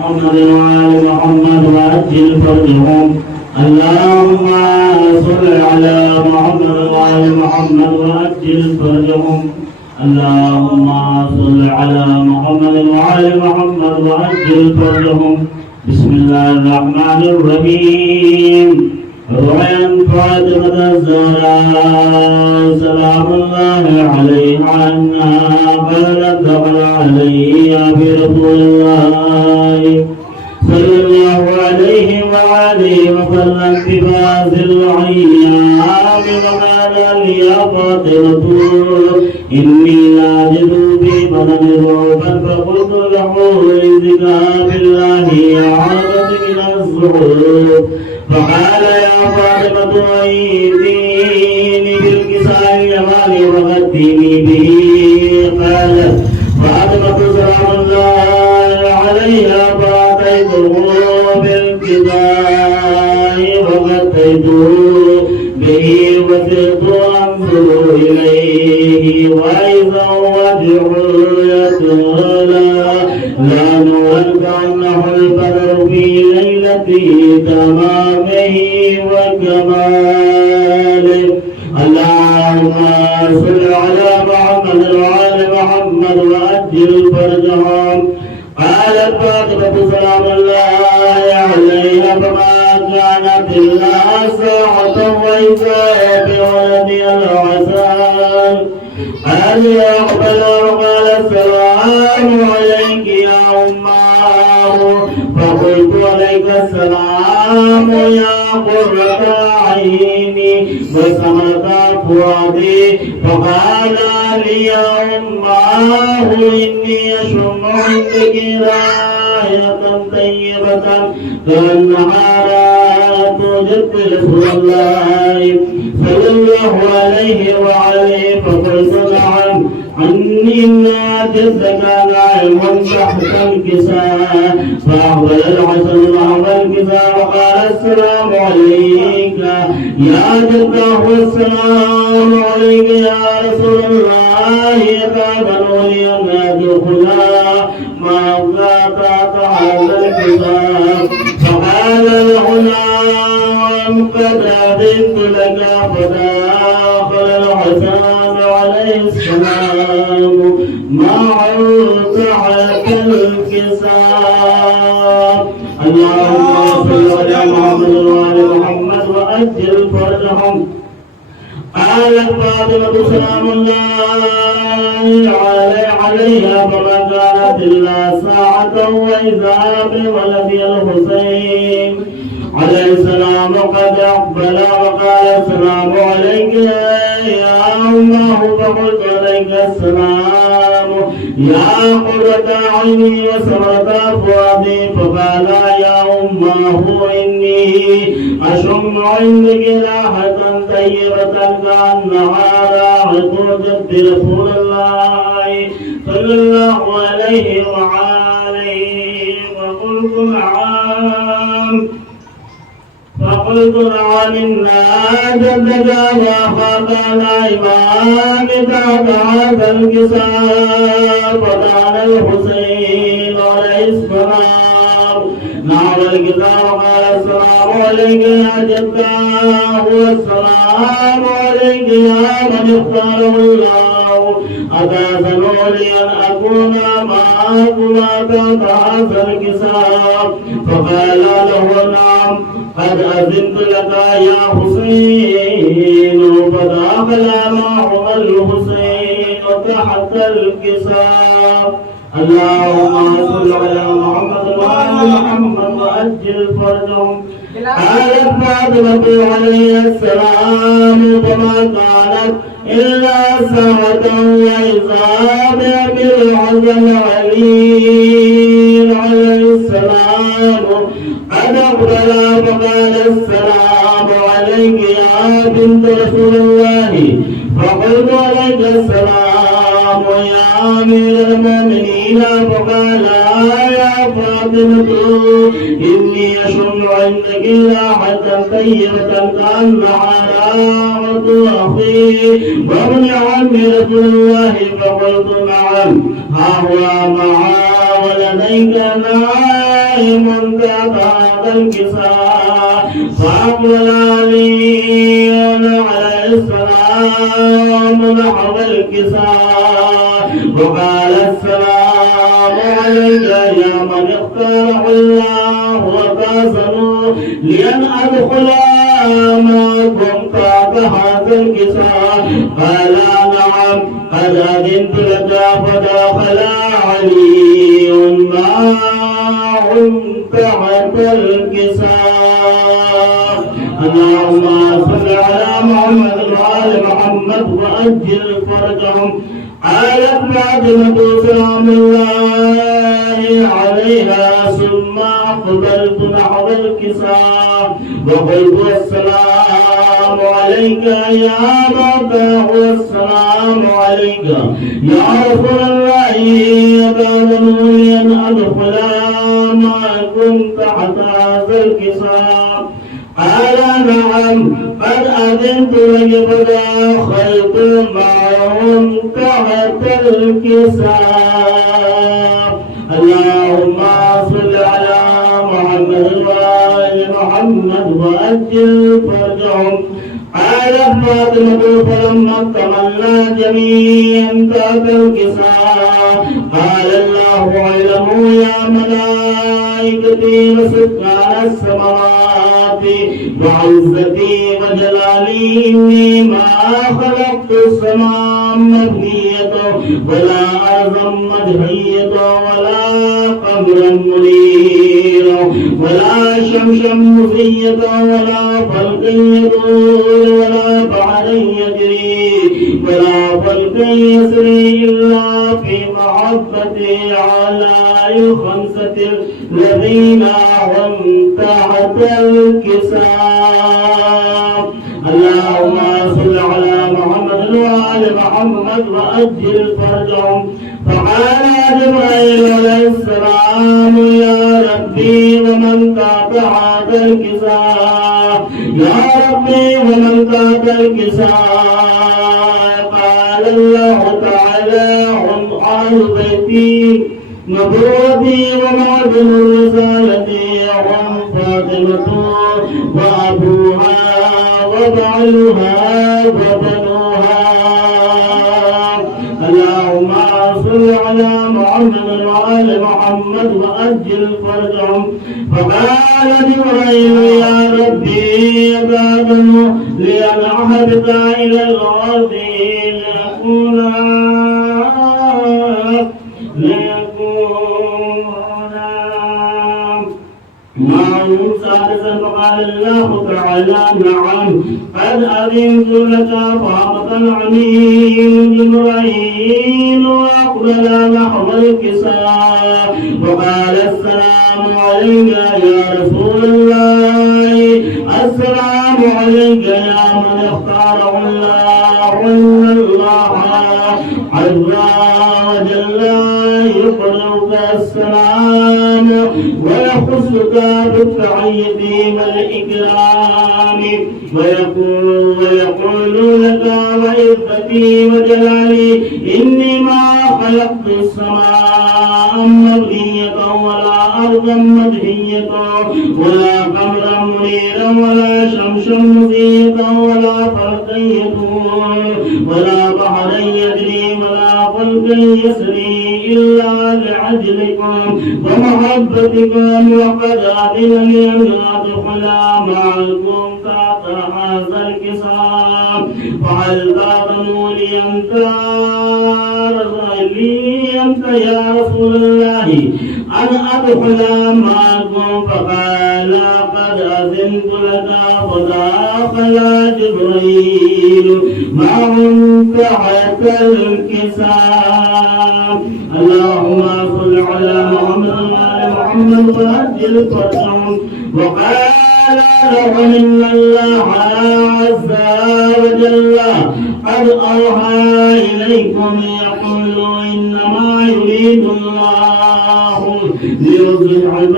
محمد وآل محمد وأجل فرجهم. اللهم صل على محمد وآل محمد وأجل فرجهم. اللهم صل على محمد وآل محمد وأجل فرجهم. بسم الله الرحمن الرحيم. روان فاطمة الزهراء سلام الله عليها أنها قالت دخل علي برسول الله صلى الله عليه وآله وسلم بباس الأيام فقال لي يا فاطمة إني لاجد في بدني رعبا فقلت له لذكاب الله إعاذة من الزهور فقال يا فاطمة أيديني بالكساء اليماني وغديني به. قالت فاطمة سلام الله عليها فأتيته بالكساء وغديته به وسرت أنظر إليه وإذا وجهه يتولى لا نور كأنه البدر في ليلة تمامه وكماله. اللهم صل على محمد وآل محمد وأجل فرجهم. قالت فاطمة سلام الله عليها فما كانت إلا ساعة وإذا بولدي العسل قال أقبل وقال السلام عليك يا أماه فقلت عليك السلام يا قرة عيني وثمرة فؤادي. فقال لي يا أماه إني أشم عندك راية طيبة كأنها راية جد رسول الله صلى الله عليه وآله. فقلت نعم عني جدك نائما تحت الكساء. فأقبل الحسن نحو الكساء وقال السلام عليك يا جده والسلام عليك يا رسول الله يتابعوا لي أن أدخلا ما أبقى هذا الكساء. فقال له نعم قد أذنت لك. فداخل الحسن عليه السلام معه تحت الكساء. اللهم صل على محمد وآل محمد وأجل فرجهم. قالت فاطمة سلام الله عليها فما كانت إلا ساعة وإذا بولدي الحسين عليه السلام قد أقبل وقال السلام عليك يا أمه. فقلت عليك السلام يا قرة عيني وثمرة فؤادي. فقال يا أمه إني أشم عندك راحة طيبة كأنها راحة جد رسول الله صلى الله عليه وآله. فقلت نعم إنا جدك وأخاك نائمان تحت هذا الكساء. فكان الحسين عليه السلام نحو الكساء وقال السلام عليك يا جداه والسلام عليك يا من اختاره الله. أتأذنوا لي أن أكون معكما تحت هذا الكساء. فقال له نعم قد أذنت لك يا حسين. فدخل معهما الحسين تحت الكساء. اللهم صل على محمد وآل محمد وأجل فرجهم. قالت فاطمة عليه السلام فما كانت إلا ساعة وإذا بالحسن علي عليه السلام قد أقبل. فقال السلام عليك يا بنت رسول الله. فقلت عليك السلام يا أمير المؤمنين. فقال يا فاطمة إني أشم عندك راحة طيبة كأنها راحة أخي وابن عم رسول الله. فقلت نعم ها هو معا ولديك نعم من تحت هذا الكساء فأقبل علي عليه السلام نحو الكساء وقال السلام عليك يا من اختاره الله وكاسنوا لأن أدخل معكم تحت هذا الكساء قال نعم قد أذنت لك فدخل علي معهم تحت الكساء. اللهم صل على محمد وآل محمد وأجل فرجهم. قالت فاطمة سلام الله عليها ثم أقبلت نحو الكساء وقلت السلام عليك يا أبا والسلام عليك يا رسول الله يبادروا لي أن أدخل معكم تحت هذا الكساء قال نعم قد أذنت لك فدخلت معهم تحت الكساء. اللهم صل على محمد وآل محمد وأجل فرجهم. قالت فاطمة فلما اكتملنا جميعا تحت الكساء قال الله اعلموا يا ملائكتي وسكان السماوات وعزتي وجلالي إني ما خلقت السماء مبنية ولا أرضا مدحية ولا قمرا منيرا ولا شمسا مضية ولا فلكا يدور ولا بحرا يجري ولا فلكا يسري إلا في محبتي على الخمسة الذين هم تحت الكساء. اللهم صل على محمد وآل محمد وأجل فرجهم. فقال جبرائيل عليه السلام يا ربي ومن تحت هذا الكساء يا ربي ومن تحت الكساء قال الله تعالى هم أهل بيتي نبوتي ومعدن رسالتي هم فاطمة وأبوها وبعلها وبنوها. اللهم صل على محمد وآل محمد وأجل فرجهم. فقال جبرائيل يا ربي أبادنوا لأن أحبت إلى الأرض معهم سادسا فقال الله تعالى نعم قد أذنت لك فأبطى العميل جبرائيل وأقبل نحو الكساء وقال السلام عليك يا رسول الله السلام عليك يا من اختاره الله إن الله عز وجل يقرئك السلام ويخصك بالتعيد والإكرام ويقول لك وعزتي وجلالي إني ما خلقت السماء مبنية ولا أرضا مدهية ولا قمرا منيرا ولا شمسا مضيئة ولا فرقا يدور ولا بحرا يجري ولا فلكا يسري إلا لعجلكم ومحبتكم وقد أذن لي أن أدخل معكم تحت هذا الكساء فهل تأذنوا لي أنت يا رسول الله أن أدخل معكم فقال قد أذنت لك فدخل جبريل معهم تحت الكساء. اللهم صل على محمد وآل محمد وأجل فرجهم. وقال لهم إن الله عز وجل قد أوحى إليكم يقول إنما يريد الله ليذهب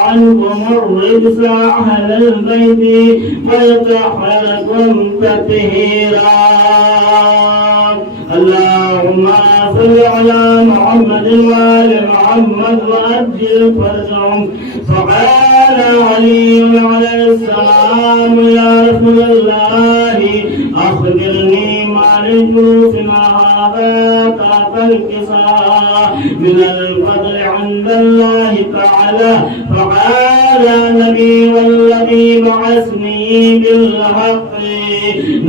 عنكم الرجس أهل البيت ويطهركم تطهيرا. اللهم صل على محمد وآل محمد وأجل فرجهم. فقال علي عليه السلام يا رسول الله أخبرني ما للجلوس مع هذا تحت الكساء من الفضل عند الله تعالى. فقال نبي والذي بعثني بالحق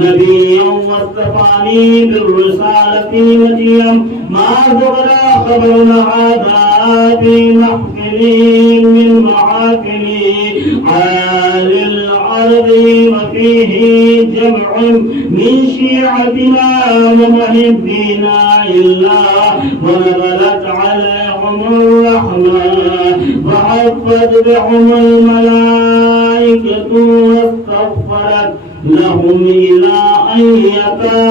نبيا واصطفاني بالرسالة نبيا ما ذكر خبرنا هذا في محفل من محافل عال الأرض وفيه جمع من شيعتنا ومحبينا إلا ونزلت عليهم الرحمة وحفت بهم الملائكة واستغفرت لهم إلى أن يتفرقوا.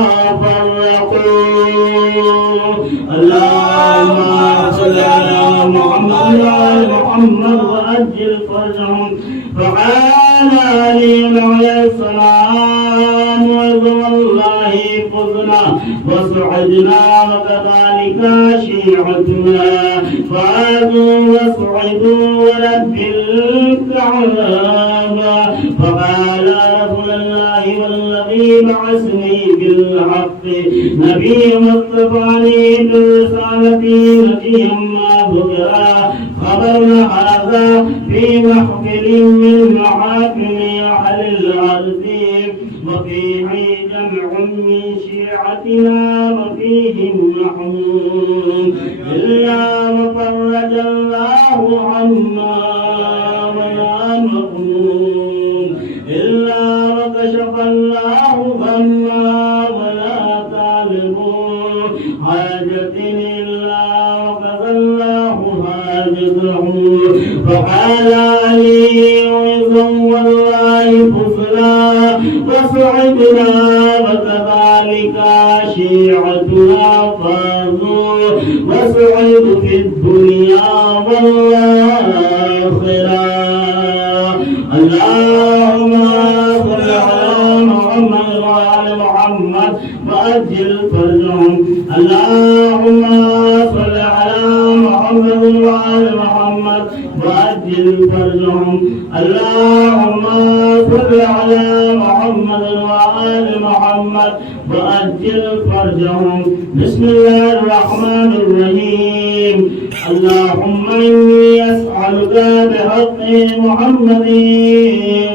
اللهم صل على محمد وآل محمد وأجل فرجهم. فقال علي عليه السلام والله فزنا وسعدنا وكذلك شيعتنا فازوا وسعدوا ورب الكعبة. فقال رسول الله والذي بعثني بالحق نبي واصطفاني برسالة نبيا ما ذكر خبرنا هذا في محفل من محافل أهل الأرض وفيه جمع من شيعتنا وفيهم محمود إلا وفرج الله عما ولا مقمود إلا وكشف الله عما ولا تعلمون حاجة إلا وكفى الله حاجته. فقال علي والله فصلا وسعدنا وكذلك شيعتنا فازوا وسعدوا في الدنيا والآخرة. اللهم صل على محمد وآل محمد وأجل فرجهم. اللهم صل على محمد وآل محمد وأجل فرجهم. اللهم صل على محمد وآل محمد وأجل فرجهم. بسم الله الرحمن الرحيم. اللهم إني أسألك بحق محمد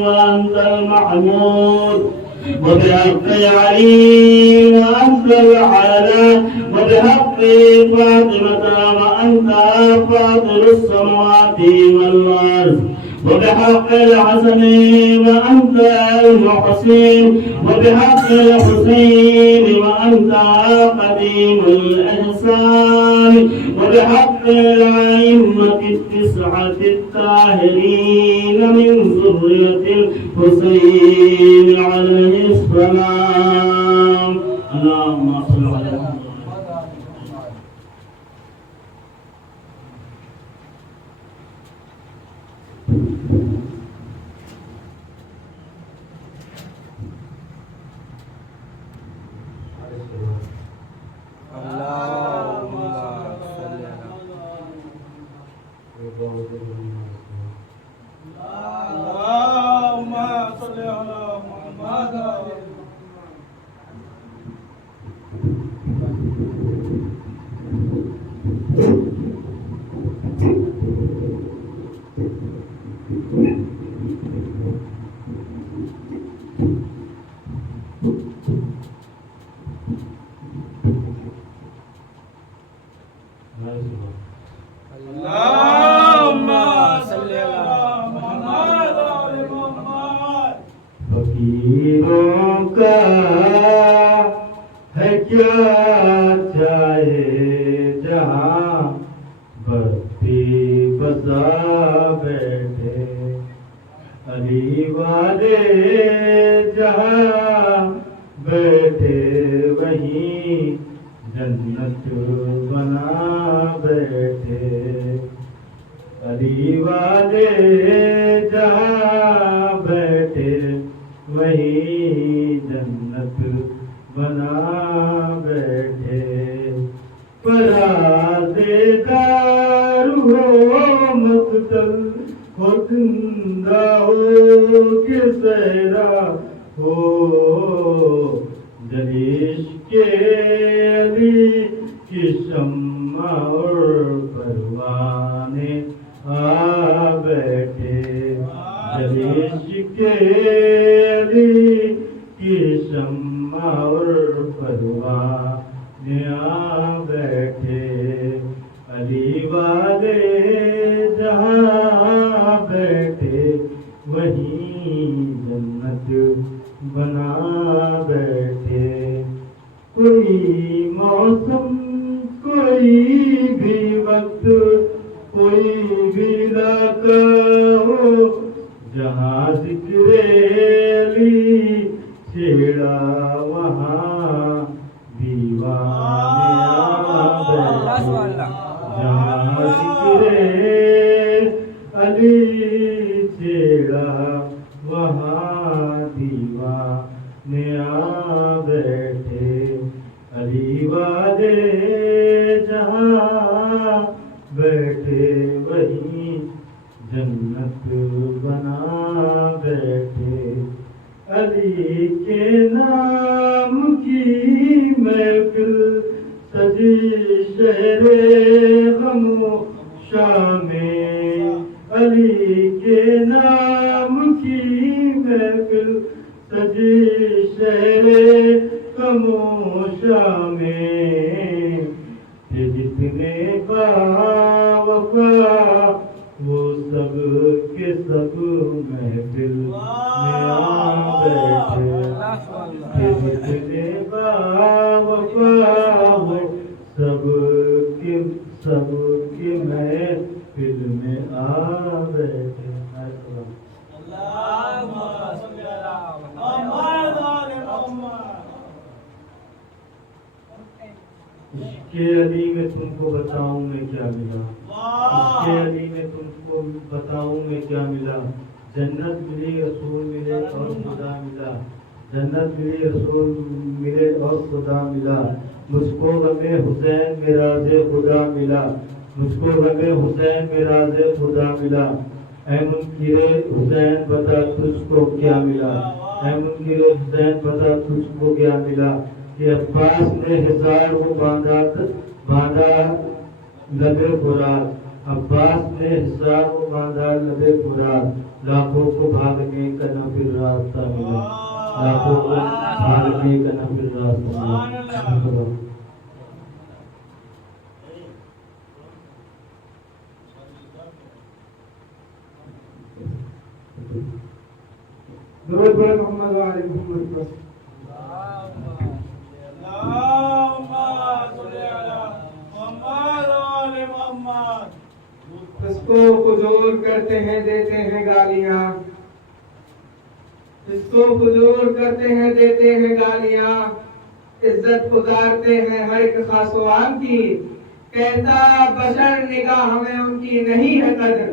وأنت المحمود وبحق علي وأنت الأعلى وبحق فاطمة وأنت فاطر السماوات والأرض وبحق الحسن وأنت المحسن وبحق الحسين وأنت قديم الإحسان وبحق الأئمة التسعة الطاهرين من ذرية الحسين عليه السلام. اللهم صل على محمد. فقیروں کا ہے کیا چاہے جہاں بستی بسا بیٹھے علی والے جہاں بیٹھے وہیں جنت بنا بیٹھے علی والے جہاں بیٹھے وہیں جنت بنا بیٹھے ہو زندہ ہو کہ صحرا ہو جلیش کے علی کی شمع اور پروانے آ بیٹھے جلیش کے علی کی شمع اور پروانے آ بیٹھے علی والے جہاں بیٹھے وہیں جنت بنا بیٹھے کوئی موسم کوئی بھی وقت کوئی بھی علاقہ ہو جہاں ذکر علی چھیڑا وہاں دیوانے آ بیٹھے جہاں ذکر علی چھیڑا وہاں دیوانے آ بیٹھے علی والے جہاں بیٹھے وہیں جنت بنا بیٹھے علی کے نام کی محفل سجی شہر غم و شام میں علی کے نام کی محفل سجی شہر غم و شام میں جتنے با وفا وہ سب کے سب محفل میں آ بیٹھے جتنے با وفا وہ سب کے محفل میں آ بیٹھے عشق علی میں تم کو بتاؤں میں کیا ملا عشق علی میں تم کو بتاؤں میں کیا ملا جنت ملی رسول ملے اور خدا ملا جنت ملی رسول ملے اور خدا ملا مجھ کو غم حسین میں راز خدا ملا مجھ کو غم حسین میں راز خدا ملا اے منکر حسین بتا تجھ کو کیا ملا اے منکر حسین بتا تجھ کو کیا ملا کہ عباس نے ہزار کو باندھا لبے فرات عباس نے ہزار کو باندھا لبے فرات لاکھوں کو بھاگنے کا نہ پھر راستہ ملا لاکھوں کو بھاگنے کا نہ پھر راستہ ملا درود پڑھیں محمد و آل محمد بس اس کو فضول کرتے ہیں دیتے ہیں گالیاں اس کو فضول کرتے ہیں دیتے ہیں گالیاں عزت اتارتے ہیں ہر ایک خاص و عام کی کہتا بشر نگاہ ہمیں ان کی نہیں ہے قدر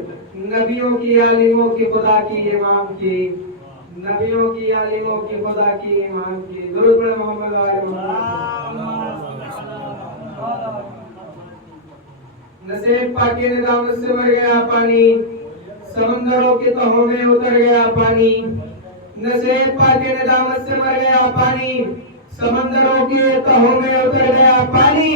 نبیوں کی عالموں کی خدا کی امام کی نبیوں کی عالموں کی خدا کی امام کی درود پڑھیں محمد و آل محمد نصیب پاکی ندامت سے مر گیا پانی سمندروں کے تہوں میں اتر گیا پانی نصیب پاکی ندامت سے مر گیا پانی سمندروں کے تہوں میں اتر گیا پانی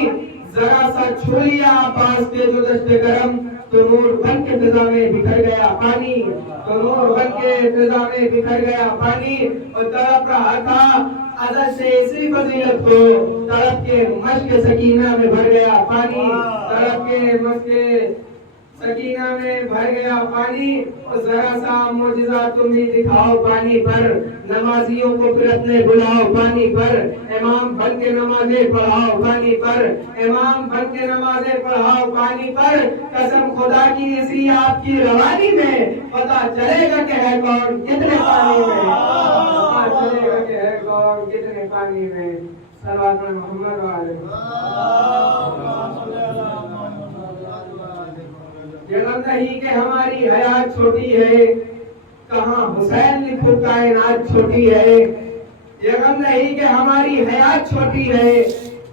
ذرا سا چھو لیا پاس کے جو دشت گرم تو نور بن کے فضا میں بکھر گیا پانی تو نور بن کے فضا میں بکھر گیا پانی اور تڑپ رہا تھا عزت سے اسی فضیلت کو تڑپ کے مشق سکینہ میں بھر گیا پانی تڑپ کے مشق سکینہ میں بھر گیا پانی اور ذرا سا معجزہ تم ہی دکھاؤ پانی پر نمازیوں کو پھر اپنے بلاؤ پانی پر امام بن کے نمازیں پڑھاؤ پانی پر امام بن کے نمازیں پڑھاؤ پانی پر قسم خدا کی اسی آپ کی روانی میں پتا چلے گا کہ ہے کون کتنے پانی میں پتا چلے گا کہ ہے کون کتنے پانی میں صلوات محمد والے یہ غم نہیں کہ ہماری حیات چھوٹی ہے کہاں حسین لکھو کائنات چھوٹی ہے یہ غم نہیں کہ ہماری حیات چھوٹی ہے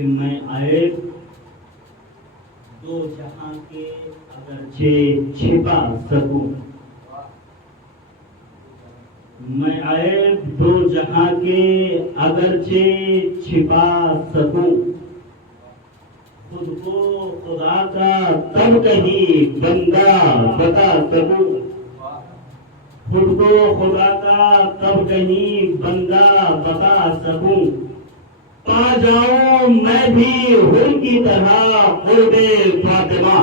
کہ میں عیب دو جہاں کے اگرچہ چھپا سکوں، میں عیب دو جہاں کے اگرچہ چھپا سکوں، خود کو خدا کا تب کہیں بندہ بتا سکوں، خود کو خدا کا تب کہیں بندہ بتا سکوں، پا جاؤں میں بھی حور کی طرح قرب فاطمہ،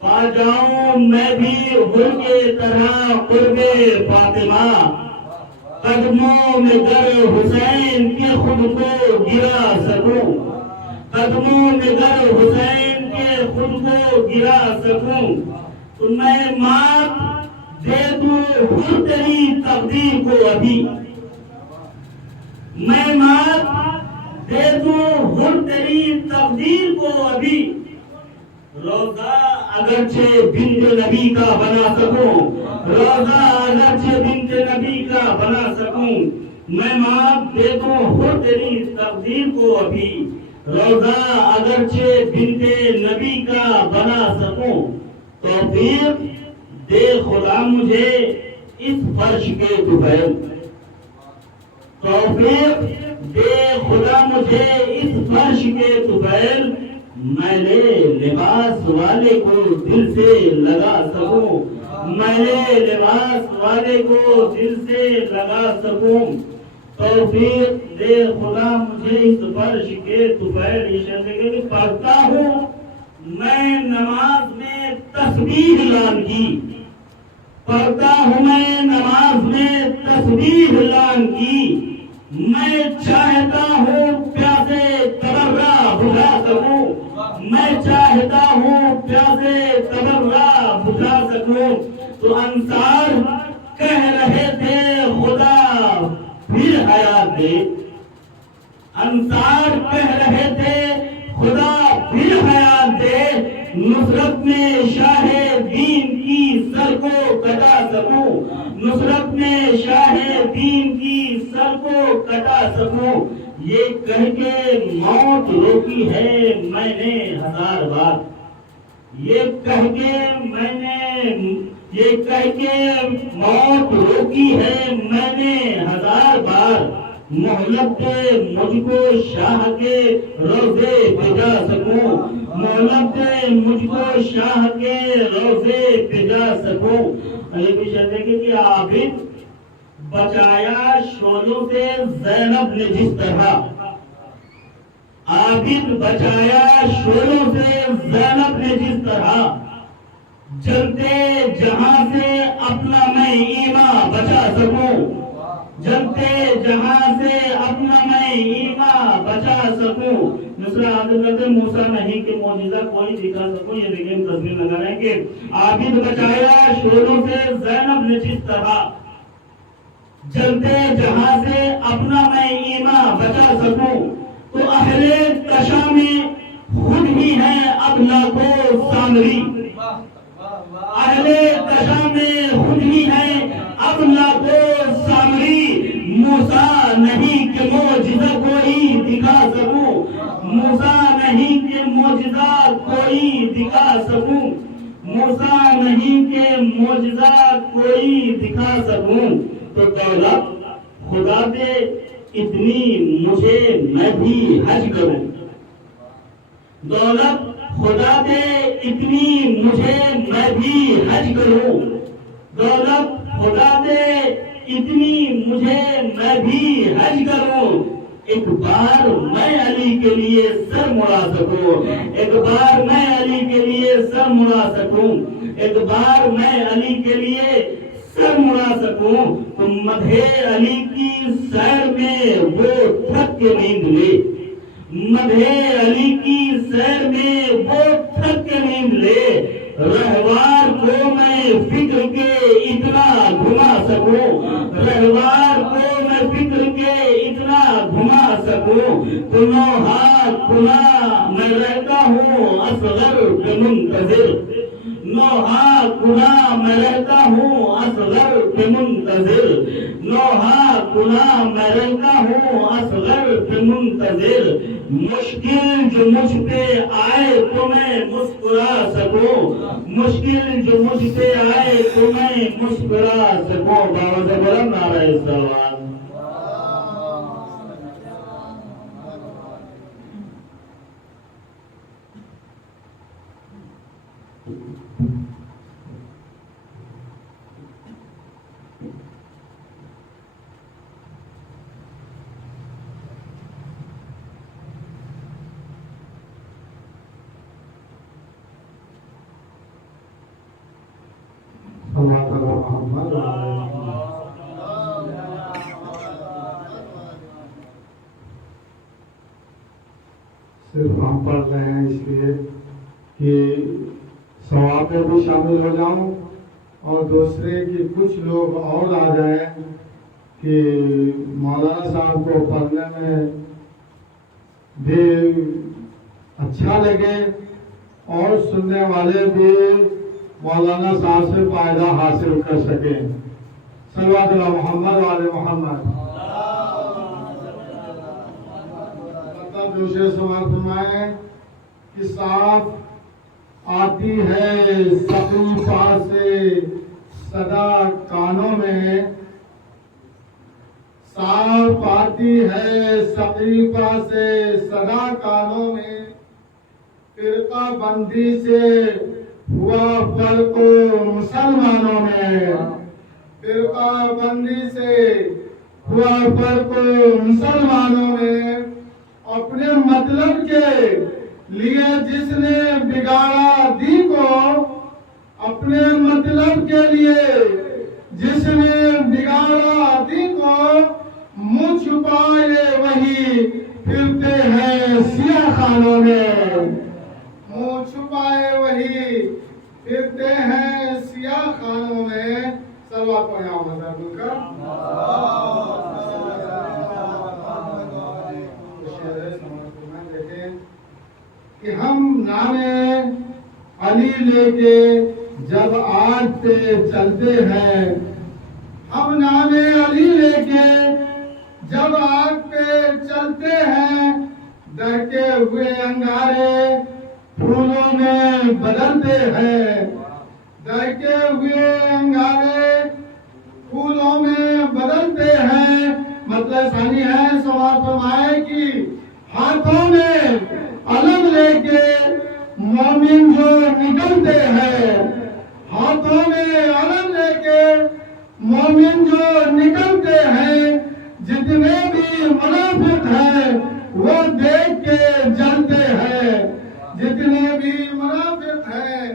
پا جاؤں میں بھی حور کی طرح قرب فاطمہ، قدموں میں گر حسین کے خود کو گرا سکوں، قدموں میں گر حسین کے خود کو گرا سکوں، تو میں مات دے دوں حور تیری تقدیر کو ابھی، میں مات دے دوں حور تیری تقدیر کو ابھی، روزہ اگرچہ بنت نبی کا بنا سکوں، روزہ اگرچہ بنت نبی کا بنا سکوں، میں مات دے دوں حور تیری تقدیر کو ابھی، روزہ اگرچہ بنت نبی کا بنا سکوں، توفیق دے خدا مجھے اس فرش کے دوپہر، توفیق دے خدا مجھے اس فرش کے دوپہر، میں نے لباس والے کو دل سے لگا سکوں، میں نے لباس والے کو دل سے لگا سکوں، توفیق دے خدا مجھے اس فرش کے دوپہر، یہ پڑھتا ہوں میں نماز میں تسبیح لان کی، پڑھتا ہوں میں نماز میں تسبیح لان کی، میں چاہتا ہوں پیاسے تبرہ بجھا سکوں، میں چاہتا ہوں پیاسے تبرہ بجھا سکوں، تو انصار کہہ رہے تھے خدا پھر حیات دے، انصار کہہ رہے تھے خدا پھر حیات دے، نصرت میں شاہ دین کی سر کو کٹا سکوں، نصرت میں شاہ دین کی سر کو کٹا سکوں، یہ کہہ کے موت روکی ہے میں نے ہزار بار، یہ کہہ کے موت روکی ہے میں نے ہزار بار، مہلت دے مجھ کو شاہ کے روزے پہ جا سکوں، مہلت دے مجھ کو شاہ کے روزے پہ جا سکوں، یہ بھی شہدے کہ عابد بچایا شولوں سے زینب نے جس طرح، عابد بچایا شولوں سے زینب نے جس طرح، جلتے جہاں سے اپنا میں ایمان بچا سکوں، جلتے جہاں سے اپنا میں ایمان بچا سکوں، دوسرا حضرت موسیٰ نہیں کہ معجزہ کوئی دکھا سکوں، یہ دیکھیں تصویر لگا رہے ہیں کہ عابد بچایا شولوں سے زینب نے جس طرح، جلتے جہاں سے اپنا میں ایمان بچا سکوں، تو اہل کشا میں خود ہی ہے اب لاکھوں سامری، اہل کشا میں خود ہی ہے اب لاکھوں سامری، موسیٰ نہیں کہ معجزہ کوئی دکھا سکوں، موسیٰ نہیں کہ معجزہ کوئی دکھا سکوں، موسیٰ نہیں کہ معجزہ کوئی دکھا سکوں، تو دولت خدا دے اتنی مجھے میں بھی حج کروں، دولت خدا دے اتنی مجھے میں بھی حج کروں، دولت خدا دے اتنی مجھے میں بھی حج کروں، ایک بار میں علی کے لیے سر مڑا سکوں، ایک بار میں علی کے لیے سر مڑا سکوں، ایک بار میں علی کے لیے سر مڑا سکوں، تو مدح علی کی سیر میں وہ تھک کے نیند لے، مدح علی کی سیر میں وہ تھک کے نیند لے، رہوار کو میں فکر کے اتنا گھما سکوں، رہوار کو میں فکر کے اتنا گھما سکوں، کنوہا کنا میں رہتا ہوں اصغر پہ منتظر، نوحہ کناں میں رہتا ہوں اصغر پہ منتظر، نوحہ کناں میں رہتا ہوں اصغر پہ منتظر، مشکل جو مجھ پہ آئے تو میں مسکرا سکوں، مشکل جو مجھ پہ آئے تو میں مسکرا سکوں۔ بابا سے بلند نعرہ سلوات۔ صرف ہم پڑھ رہے ہیں اس لیے کہ ثواب میں بھی شامل ہو جاؤں اور دوسرے کہ کچھ لوگ اور آ جائیں کہ مولانا صاحب کو پڑھنے میں بھی اچھا لگے اور سننے والے بھی مولانا صاحب سے فائدہ حاصل کر سکیں۔ صلوات علی محمد و آل محمد۔ مطلب دوسرے سوال فرمائیں کہ صاف آتی ہے سقیفہ سے صدا کانوں میں، صاف آتی ہے سقیفہ سے صدا کانوں میں، فرقہ بندی سے ہوا فرق مسلمانوں میں، فرقہ بندی سے ہوا فرق مسلمانوں میں، اپنے مطلب کے لیے جس نے بگاڑا دین کو، اپنے مطلب کے لیے جس نے بگاڑا دین کو، منہ چھپائے وہی پھرتے ہیں سیاہ خانوں میں، منہ چھپائے وہی پھرتے ہیں سیاہ خانوں میں۔ صلوات پڑھیں حضرت بول کر۔ دیکھیں کہ ہم نام علی لے کے جب آگ پہ چلتے ہیں، ہم نام علی لے کے جب آگ پہ چلتے ہیں، دہکے ہوئے انگارے پھولوں میں بدلتے ہیں، دہکے ہوئے انگارے پھولوں میں بدلتے ہیں۔ مطلب ثانی ہے سوال فرمائے کہ ہاتھوں میں علم لے کے مومن جو نکلتے ہیں، ہاتھوں میں علم لے کے مومن جو نکلتے ہیں، جتنے بھی منافق ہیں وہ دیکھ کے جلتے ہیں، جتنے بھی منافق ہیں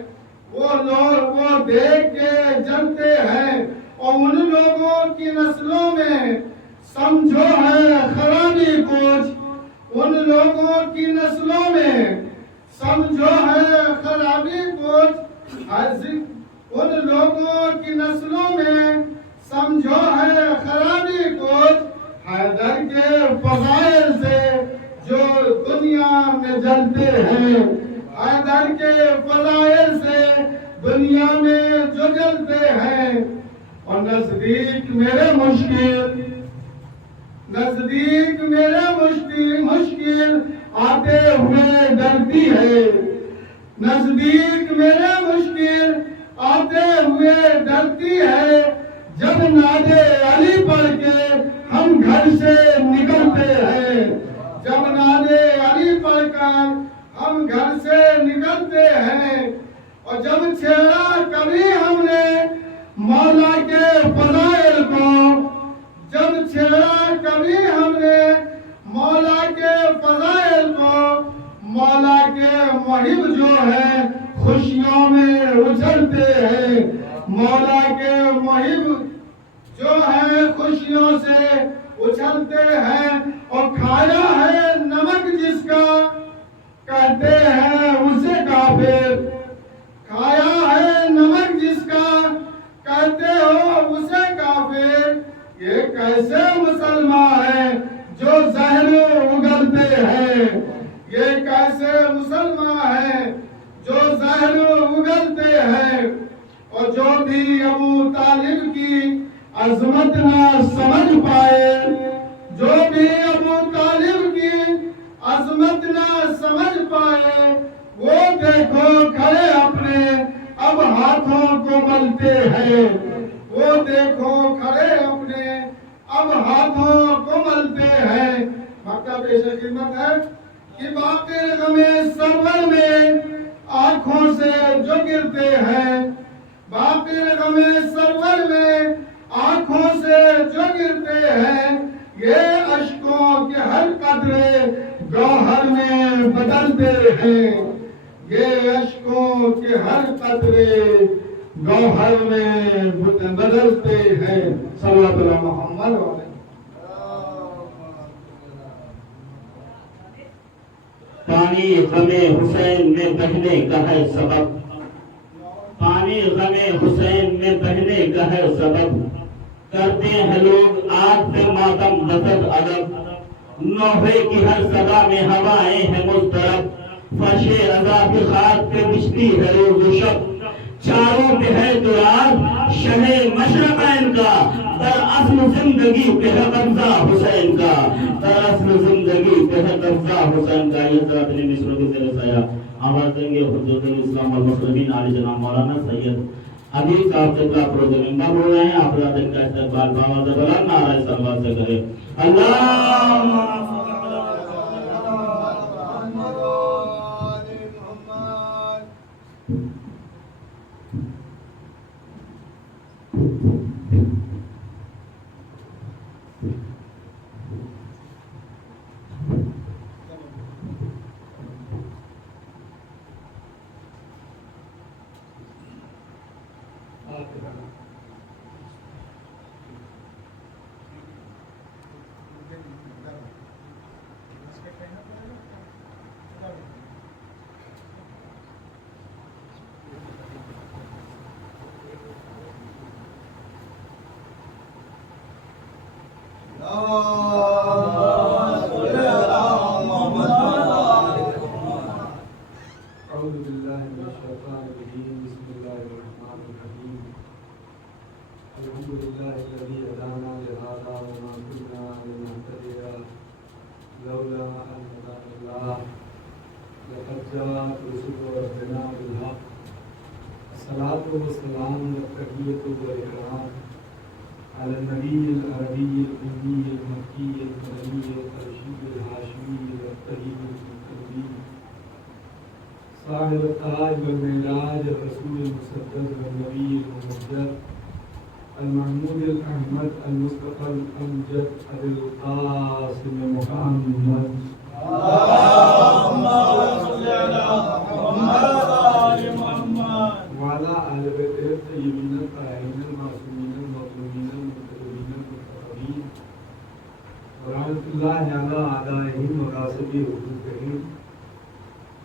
وہ لوگ وہ دیکھ کے جلتے ہیں، اور ان لوگوں کی نسلوں میں سمجھو ہے خرابی کچھ، ان لوگوں کی نسلوں میں سمجھو ہے خرابی کچھ، ان لوگوں کی نسلوں میں سمجھو ہے خرابی کچھ، حیدر کے فضائل سے جو دنیا میں جلتے ہیں، حیدر کے فضائل سے دنیا میں جو جلتے ہیں۔ اور نزدیک میرے مشکل، نزدیک میرے مشکل آتے ہوئے ڈرتی ہے، نزدیک میرے مشکل آتے ہوئے ڈرتی ہے، جب ناد علی پڑھ کے ہم گھر سے نکلتے ہیں، جب ناد علی پڑھ کر ہم گھر سے نکلتے ہیں، اور جب چھیڑا کبھی ہم نے مولا کے فضائل کو، جب چھیڑا کبھی ہم نے مولا کے فضائل کو، مولا کے محب جو ہے خوشیوں میں اچھلتے ہیں، مولا کے محب جو ہے خوشیوں سے اچھلتے ہیں، اور کھایا ہے نمک جس کا کہتے ہیں اسے کافر، کھایا ہے نمک جس کا کہتے ہو اسے کافر۔ یہ کیسے مسلمان ہیں جو زہر اگلتے ہیں، یہ کیسے مسلمان ہیں جو زہر اگلتے ہیں، اور جو بھی ابو طالب کی عظمت نہ سمجھ پائے، جو بھی ابو طالب کی عظمت نہ سمجھ پائے، وہ دیکھو کھڑے اپنے اب ہاتھوں کو ملتے ہیں، وہ دیکھو کھڑے اپنے اب ہاتھوں کو ملتے ہیں۔ مکتب پیش خدمت ہے کہ باقر غم سرور میں آنکھوں سے جو گرتے ہیں، باقر غم سرور میں آنکھوں سے جو گرتے ہیں، یہ اشکوں کے ہر قطرے گوہر میں بدلتے ہیں، یہ اشکوں کے ہر قطرے گوہر میں بدلتے ہیں۔ صلی اللہ علیہ محمد علیہ۔ پانی غم حسین میں بہنے کا ہے سبب، پانی غم حسین میں بہنے کا ہے سبب، کرتے ہیں لوگ آگ پہ ماتم بسد ادب، نوحے کی ہر صدا میں ہوائیں ہیں مضطرب، فرش عذاب خاک پہ بچتی ہے روز و شب، چاروں پہ ہے دراز شہ مشرقین کا، در اصل زندگی پہ ہے قبضہ حسین کا، در اصل زندگی پہ ہے قبضہ حسین کا۔ یہ ذرا اپنے مصروں کے ذریعے سایہ آواز دیں گے حجت الاسلام والمسلمین علی جناب مولانا سید حبیب صاحب قبلہ فروغ منبر ہو رہے ہیں۔ آپ دن کا استقبال باواز بلند نعرہ صلوات سے کریں۔ اللہ والسلام والتحية والإكرام على النبي العربي الأمي المكي المدني القرشي الهاشمي الطيب المكي صاحب التاج والمعراج الرسول المسدد والنبي الممجد المحمود الأحمد المصطفى الأمجد أبي القاسم محمد اللهم صل على محمد وعلى آل بيته الطيبين الطاهرين المعصومين المظلومين المنتخبين المنتخبين ورحمة الله على أعدائهم وغاصبي حقوقهم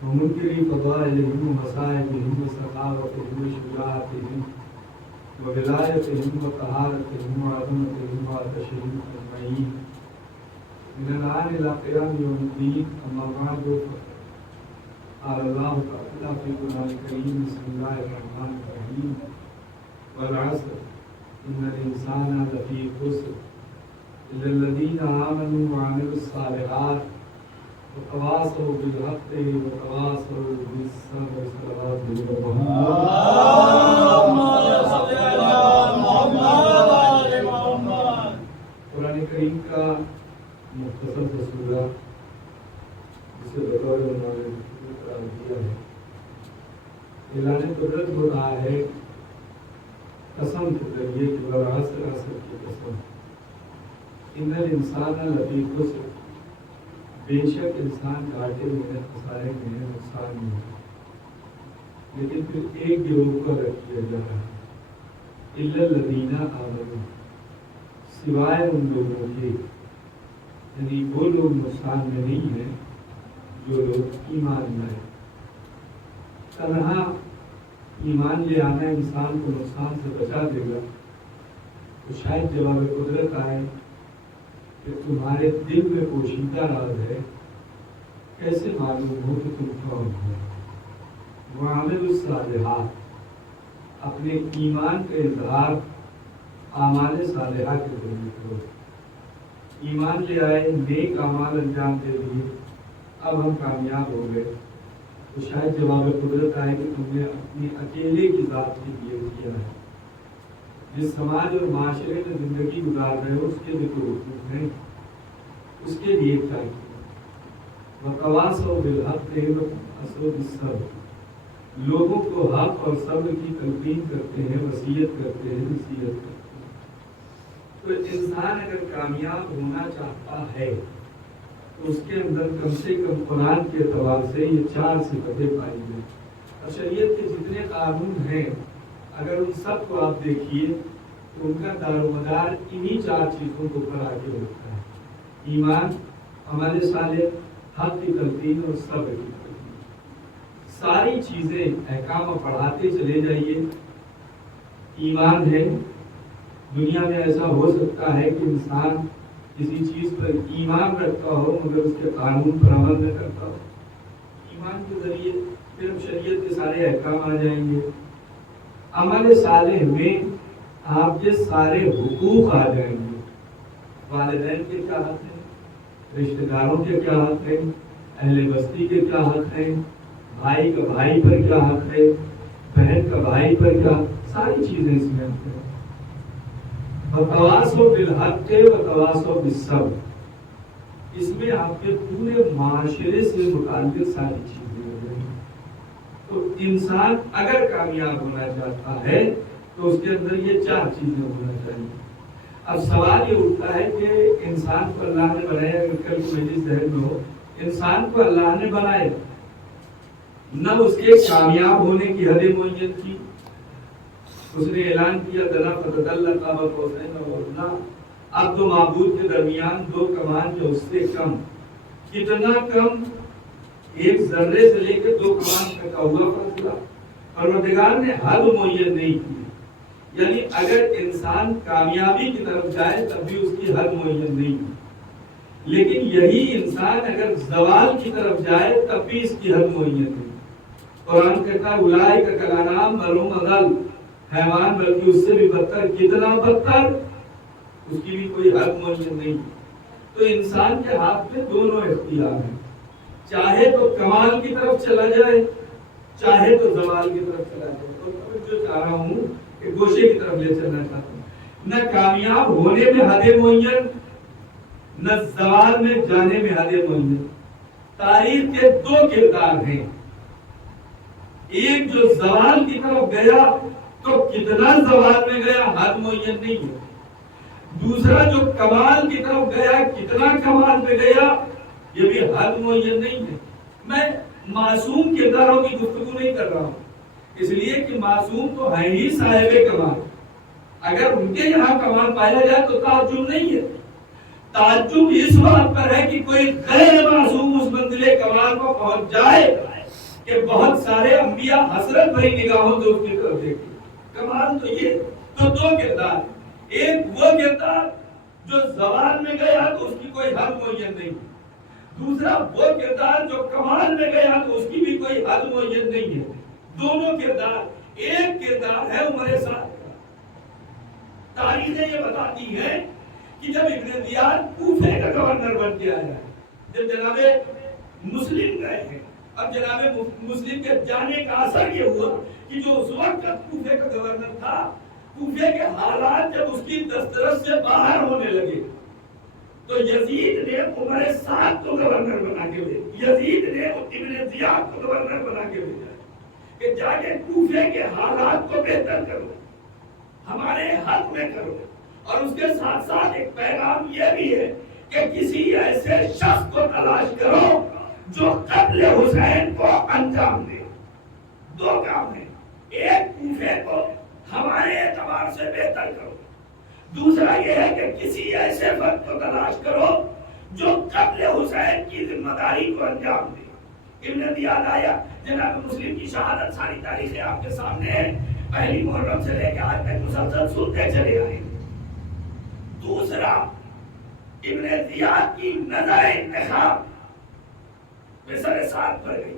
ومنكري فضائلهم ومصائبهم وسخاوتهم وشجاعتهم وولايتهم وطهارتهم وعظمتهم وعطشهم أجمعين من الآن إلى قيام يوم الدين. أما بعد قال الله تعالى في القرآن الكريم بسم الله الرحمن الرحيم والعصر إن الإنسان لفي خسر إلا الذين آمنوا وعملوا الصالحات وتواصوا بالحق وتواصوا بالصبر. صلوات اللهم صل على محمد. قرآن کریم کا مختصر سا سورہ جسے بطور عنوان قرار دیا ہے، اعلان قدرت ہو رہا ہے قسم کے ذریعے کہ والعصر عصر کی قسم، ان الانسان لفی خسر، بے شک انسان گھاٹے میں ہے، خسارے میں ہے، نقصان میں ہے. لیکن پھر ایک گروہ کا رکھ کیا جا رہا ہے، الا الذین آمنوا، سوائے ان لوگوں کے، یعنی وہ لوگ نقصان میں نہیں ہیں جو لوگ ایمان لائے. تنہا ایمان لے آنا انسان کو نقصان سے بچا دے گا تو شاید جواب قدرت آئے کہ تمہارے دل میں پوشیدہ راز ہے، کیسے معلوم ہو کہ تم کون ہو؟ وعملوا الصالحات، اپنے ایمان کا اظہار اعمال صالحہ کے ذریعے کرو. ایمان لے آئے، نیک اعمال انجام دے دیے، اب ہم کامیاب ہو گئے، تو شاید جواب قدرت آئے کہ تم نے اپنی اکیلے کی ذات کے لیے کیا ہے. جس سماج اور معاشرے میں زندگی گزار رہے ہو اس کے بھی تو حقوق ہیں، اس کے لیے کیا کیا. وتواصوا بالحق وتواصوا بالصبر، لوگوں کو حق اور صبر کی تلقین کرتے ہیں، وصیت کرتے ہیں، نصیحت کرتے ہیں. تو انسان اگر کامیاب ہونا چاہتا ہے تو اس کے اندر کم سے کم قرآن کے اعتبار سے یہ 4 صفتیں پائی جائیں. اور شریعت کے جتنے قانون ہیں اگر ان سب کو آپ دیکھیے تو ان کا دار و مدار انہی 4 چیزوں کو پر آ کے ہوتا ہے: ایمان، عمل صالح، حق کی تلقین اور صبر کی تلقین. ساری چیزیں احکام پڑھاتے چلے جائیے. ایمان ہے، دنیا میں ایسا ہو سکتا ہے کہ انسان کسی چیز پر ایمان رکھتا ہو مگر اس کے قانون پر عمل نہ کرتا ہو. ایمان کے ذریعے پھر شریعت کے سارے احکام آ جائیں گے. عمل صالح میں آپ کے سارے حقوق آ جائیں گے. والدین کے کیا حق ہیں، رشتہ داروں کے کیا حق ہیں، اہل بستی کے کیا حق ہیں، بھائی کا بھائی پر کیا حق ہے، بہن کا بھائی پر کیا، ساری چیزیں اس میں آتی ہیں. وتواصوا بالحق وتواصوا بالصبر، اس میں آپ کے پورے معاشرے سے متعلق ساری چیزیں ہو جائیں گی. تو انسان اگر کامیاب ہونا چاہتا ہے تو اس کے اندر یہ 4 چیزیں ہونا چاہیے. اب سوال یہ اٹھتا ہے کہ انسان کو اللہ نے بنایا، اگر کل کی مجلس ذہن میں ہو، انسان کو اللہ نے بنایا، نہ اس کے کامیاب ہونے کی حد معین کی. اس نے اعلان کیا دنا فتدل قاب قوسین او ادنی، اب تو معبود کے درمیان 2 کمان جو اس سے کم. کتنا کم؟ 1 ذرے سے لے کے 2 کمان تک کا ہوا فاصلہ. پروردگار نے حد معین نہیں کی. یعنی اگر انسان کامیابی کی طرف جائے تب بھی اس کی حد معین نہیں کی، لیکن یہی انسان اگر زوال کی طرف جائے تب بھی اس کی حد معین نہیں. قرآن کہتا ہے اولئک کالانعام بل ھم اضل، حیوان بلکہ اس سے بھی بدتر. کتنا بدتر؟ اس کی بھی کوئی حد معین نہیں. تو انسان کے ہاتھ میں دونوں اختیار ہیں، چاہے تو کمال کی طرف چلا جائے، چاہے تو زوال کی طرف چلا جائے. تو جو چاہ رہا ہوں کہ گوشے کی طرف لے چلنا چاہتا ہوں. نہ کامیاب ہونے میں حد معین، نہ زوال میں جانے میں حد معین. تاریخ کے 2 کردار ہیں، ایک جو زوال کی طرف گیا تو کتنا زوال میں گیا حد معین نہیں ہے، دوسرا جو کمال کی طرف گیا کتنا کمال میں گیا یہ بھی حد معین نہیں ہے. میں معصوم کرداروں کی گفتگو نہیں کر رہا ہوں، اس لیے کہ معصوم تو ہے ہی صاحب کمال. اگر ان کے یہاں کمال پایا جائے تو تعجب نہیں ہے. تعجب اس بات پر ہے کہ کوئی غیر معصوم اس منزل کمال کو پہنچ جائے کہ بہت سارے انبیاء حسرت بھری نگاہوں سے اس کی طرف دیکھیں. کمال تو یہ تو 2 کردار، ایک وہ کردار جو زوال میں گیا تو اس کی کوئی حد معین نہیں، دوسرا وہ کردار جو کمال میں گیا تو اس کی بھی کوئی حد معین نہیں ہے. دونوں کردار، ایک کردار ہے عمر سعد کا. تاریخیں یہ بتاتی ہیں کہ جب ابن زیاد کوفے کا گورنر بن کے آیا ہے، جب جناب مسلم گئے ہیں، اب جناب مسلم کے جانے کا اثر یہ ہوا کہ جو اس وقت کوفے کا گورنر تھا، کوفے کے حالات جب اس کی دسترس سے باہر ہونے لگے تو یزید نے عمر سعد کو گورنر بنا کے بھیجا. یزید نے ابن زیاد کو گورنر بنا کے بھیجا کہ جا کے کوفے کے حالات کو بہتر کرو، ہمارے حق میں کرو. اور اس کے ساتھ ساتھ ایک پیغام یہ بھی ہے کہ کسی ایسے شخص کو تلاش کرو جو قتل حسین کو انجام دے. 2 کام ہیں، ایک کوفے کو ہمارے اعتبار سے بہتر کرو، دوسرا یہ ہے کہ کسی ایسے فرد کو تلاش کرو جو قتل حسین کی ذمہ داری کو انجام دے. ابن زیاد آیا، جناب مسلم کی شہادت ساری تاریخیں آپ کے سامنے ہے، پہلی محرم سے لے کے آج تک مسلسل سنتے چلے آئے. دوسرا ابن زیاد کی نظر انتخاب مصر سعد پر گئی.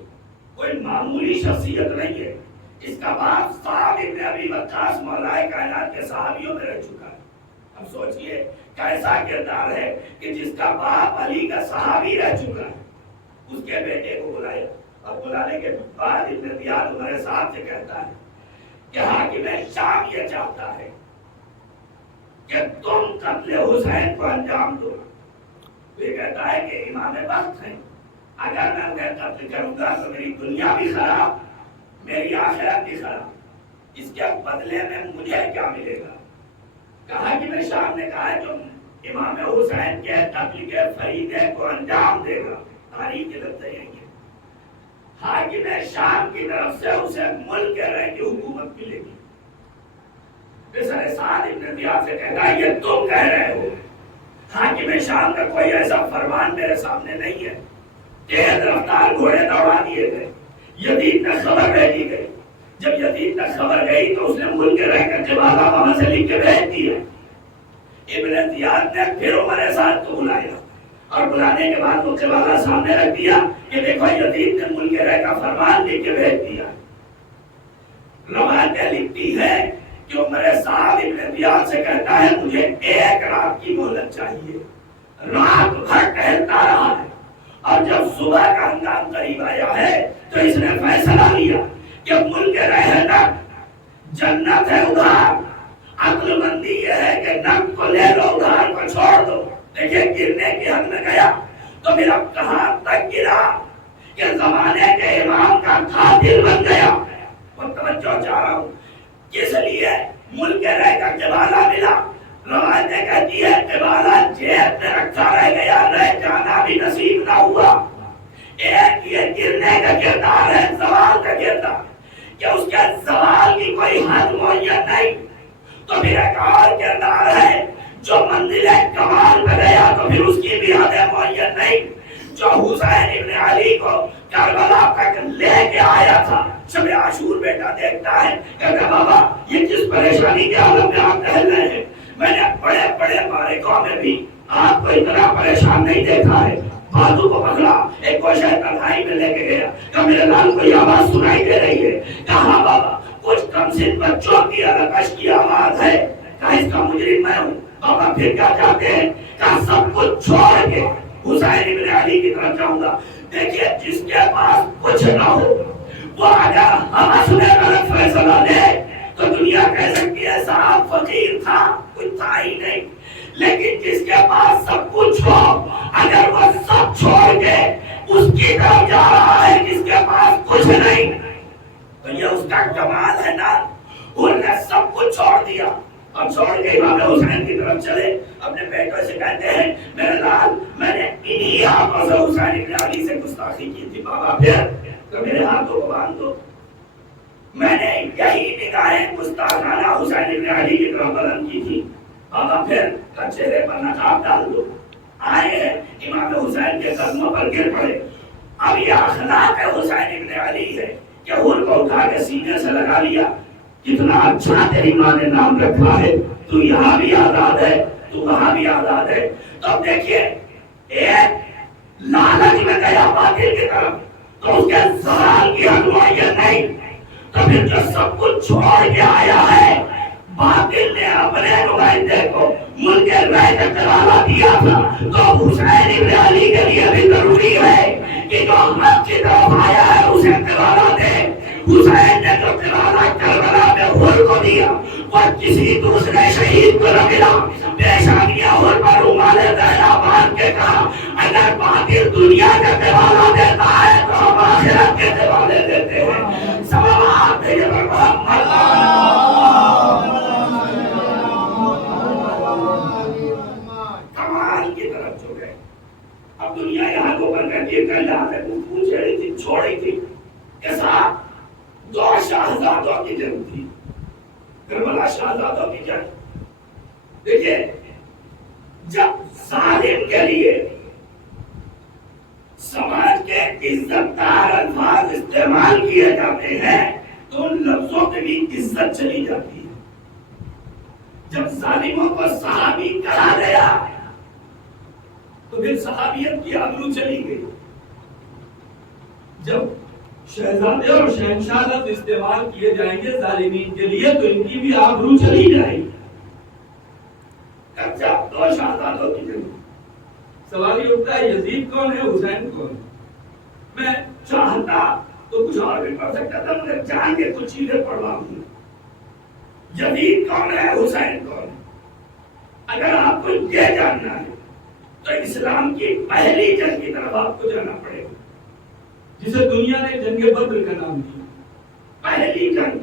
کوئی معمولی شخصیت نہیں ہے. اس کا باپ صاحب ابن ابی وقاص مولا کائنات کے صحابیوں میں رہ چکا ہے. اب سوچئے کیسا کردار ہے کہ جس کا باپ علی کا صحابی رہ چکا ہے. اس کے بیٹے کو بلایا اور بلانے کے بعد ابن زیاد عمر صاحب سے کہتا ہے کہ حاکم شام یہ چاہتا ہے کہ تم قتل حسین کو انجام دو. یہ کہتا ہے کہ امام وقت ہے، اگر میں انہیں قتل کروں گا تو میری دنیا بھی خراب، میری آخرت بھی خراب. اس کے بدلے میں مجھے کیا ملے گا؟ کہا کہ میں شام نے کہا ہے جو امام حسین کے قتل کے فریضے کو انجام دے گا تاریخ کے لفظ یہ ہے حاکم شام کی طرف سے اسے ملک رہ کی حکومت ملے گی. پھر سعد ابن زیاد سے کہتا ہے یہ تم کہہ رہے ہو، حاکم شام کا کوئی ایسا فرمان میرے سامنے نہیں ہے. تیز رفتار گھوڑے دوڑا دیے گئے، یزید نے خبر بھیجی گئی. جب یزید نے خبر گئی تو اس نے ملک رہ کر جوابہ وہاں سے لکھ کے بھیج دیا. ابن زیاد نے پھر عمر سعد کو بلایا اور بلانے کے بعد وہ جوابہ سامنے رکھ دیا کہ دیکھو یزید نے ملک رہ کا فرمان لکھ کے بھیج دیا. روایتیں لکھتی ہے کہ عمر سعد ابن زیاد سے کہتا ہے مجھے ایک رات کی مہلت چاہیے. رات بھر ٹہلتا رہا ہے اور جب صبح کا ہنگام قریب آیا ہے تو اس نے فیصلہ لیا کہ ملک رہنا جنت ہے ادھار. عقل مندی یہ ہے کہ نقد کو لے لو ادھار کو چھوڑ دو. دیکھیں گرنے کی حد میں گیا تو پھر اب کہاں تک گرا کہ زمانے کے امام کا قاتل بن گیا. وہ توجہ چاہ رہا ہوں کس لیے ملک رہ کا قبالہ ملا. روایتیں کہتی ہے قبالہ جیب میں رکھا رہ گیا، رہ جانا بھی نصیب نہ ہوا. ایک یہ گرنے کا کردار ہے، زوال کا کردار کہ اس کے زوال کی کوئی حد معین نہیں. تو پھر ایک اور کردار ہے جو منزل کمال پہ گیا تو پھر اس کی بھی حد معین نہیں. جو حسین ابن علی کو کربلا تک لے کے آیا تھا. شب عاشور بیٹا دیکھتا ہے کہ بابا یہ کس پریشانی کے عالم میں آپ ٹہل رہے ہیں. میں نے بڑے بڑے معرکوں میں بھی آپ کو اتنا پریشان نہیں دیکھا ہے. بازو کو پکڑا، ایک کوشش تنہائی میں لے کے گیا کہ میرے لال کو یہ آواز سنائی دے رہی ہے. کہا بابا کچھ کم سن بچوں کی رکش کی آواز ہے. کہا اس کا مجرم میں ہوں. بابا پھر کیا چاہتے ہیں؟ کہا سب کچھ چھوڑ کے حسین ابن علی کی طرف جاؤں گا. دیکھیے جس کے پاس کچھ نہ ہو وہ اگر ہم نے غلط فیصلہ لے تو دنیا کہہ سکتی ہے صاحب فقیر تھا، کچھ تھا ہی نہیں. لیکن جس کے پاس سب کچھ ہو اگر وہ سب چھوڑ کے اس کی طرف جا رہا ہے جس کے پاس کچھ نہیں تو یہ اس کا کمال ہے نا. انہوں نے سب کچھ چھوڑ دیا اور چھوڑ کے امام حسین کی طرف چلے. اپنے بیٹوں سے کہتے ہیں میرے لال میں نے انہی ہاتھوں سے حسین ابن علی سے گستاخی کی تھی. بابا پھر تو میرے ہاتھوں کو باندھ دو. میں نے یہی نگاہیں گستاخانہ حسین ابن علی کی طرف بلند کی تھی. بابا پھر چہرے پر نقاب ڈال دو. آئے ہیں امام حسین کے قدموں پر گر پڑے. اب یہ اخلاق حسین ابن علی ہے کہ ان کو اٹھا کے سینے سے لگا لیا. کتنا اچھا تیری ماں نے نام رکھا ہے، تو یہاں بھی آزاد ہے تو وہاں بھی آزاد ہے. تو اب دیکھیے ایک لالچ میں گیا باطل کی طرف تو اس کے زوال کی حد معین نہیں. تو پھر جو سب کچھ چھوڑ کے آیا ہے باطل نے اپنے نمائندے کو ملک رہ کا قبالہ دیا تھا. تو حسین ابن علی کے لیے بھی ضروری ہے کہ جو حق کی طرف آیا ہے اسے قبالہ دے. حسین نے جو قبالہ کربلا میں حر کو دیا وہ کسی دوسرے شہید کو نہ ملا. پیشانیاں حر پر رومال زہرا باندھ کے کہا اگر باطل دنیا کا قبالہ دیتا ہے تو ہم آخرت کے قبالے دیتے ہیں. صلوات ہے محمد. کمال کی طرف جو گئے. اب دنیا یہاں کو کر کے کر جہاں سے پوچھ رہی تھی چھوڑی تھی کہ صاحب دو شہزادوں کی جنگ تھی، کربلا شہزادوں کی جنگ. دیکھیے جب ظالم کے لیے سماج کے عزت دار الفاظ استعمال کیے جاتے ہیں تو ان لفظوں کی بھی عزت چلی جاتی ہے. جب ظالموں کو صحابی کہا گیا تو پھر صحابیت کی آبرو چلی گئی. جب شہزادے اور شہنشاہ لفظ استعمال کیے جائیں گے ظالمین کے لیے تو ان کی بھی آبرو چلی جائے گی. جب دو شہزادوں کی جنگ سوال یہ اٹھتا ہے یزید کون ہے حسین کون ہے. میں چاہتا تو کچھ اور بھی پڑھ سکتا تھا مگر جان کے کچھ چیزیں پڑھ رہا ہوں. یزید کون ہے حسین کون ہے. اگر آپ کو یہ جاننا ہے تو اسلام کی پہلی جنگ کی طرف آپ کو جانا پڑے گا جسے دنیا نے جنگ بدر کا نام دیا. پہلی جنگ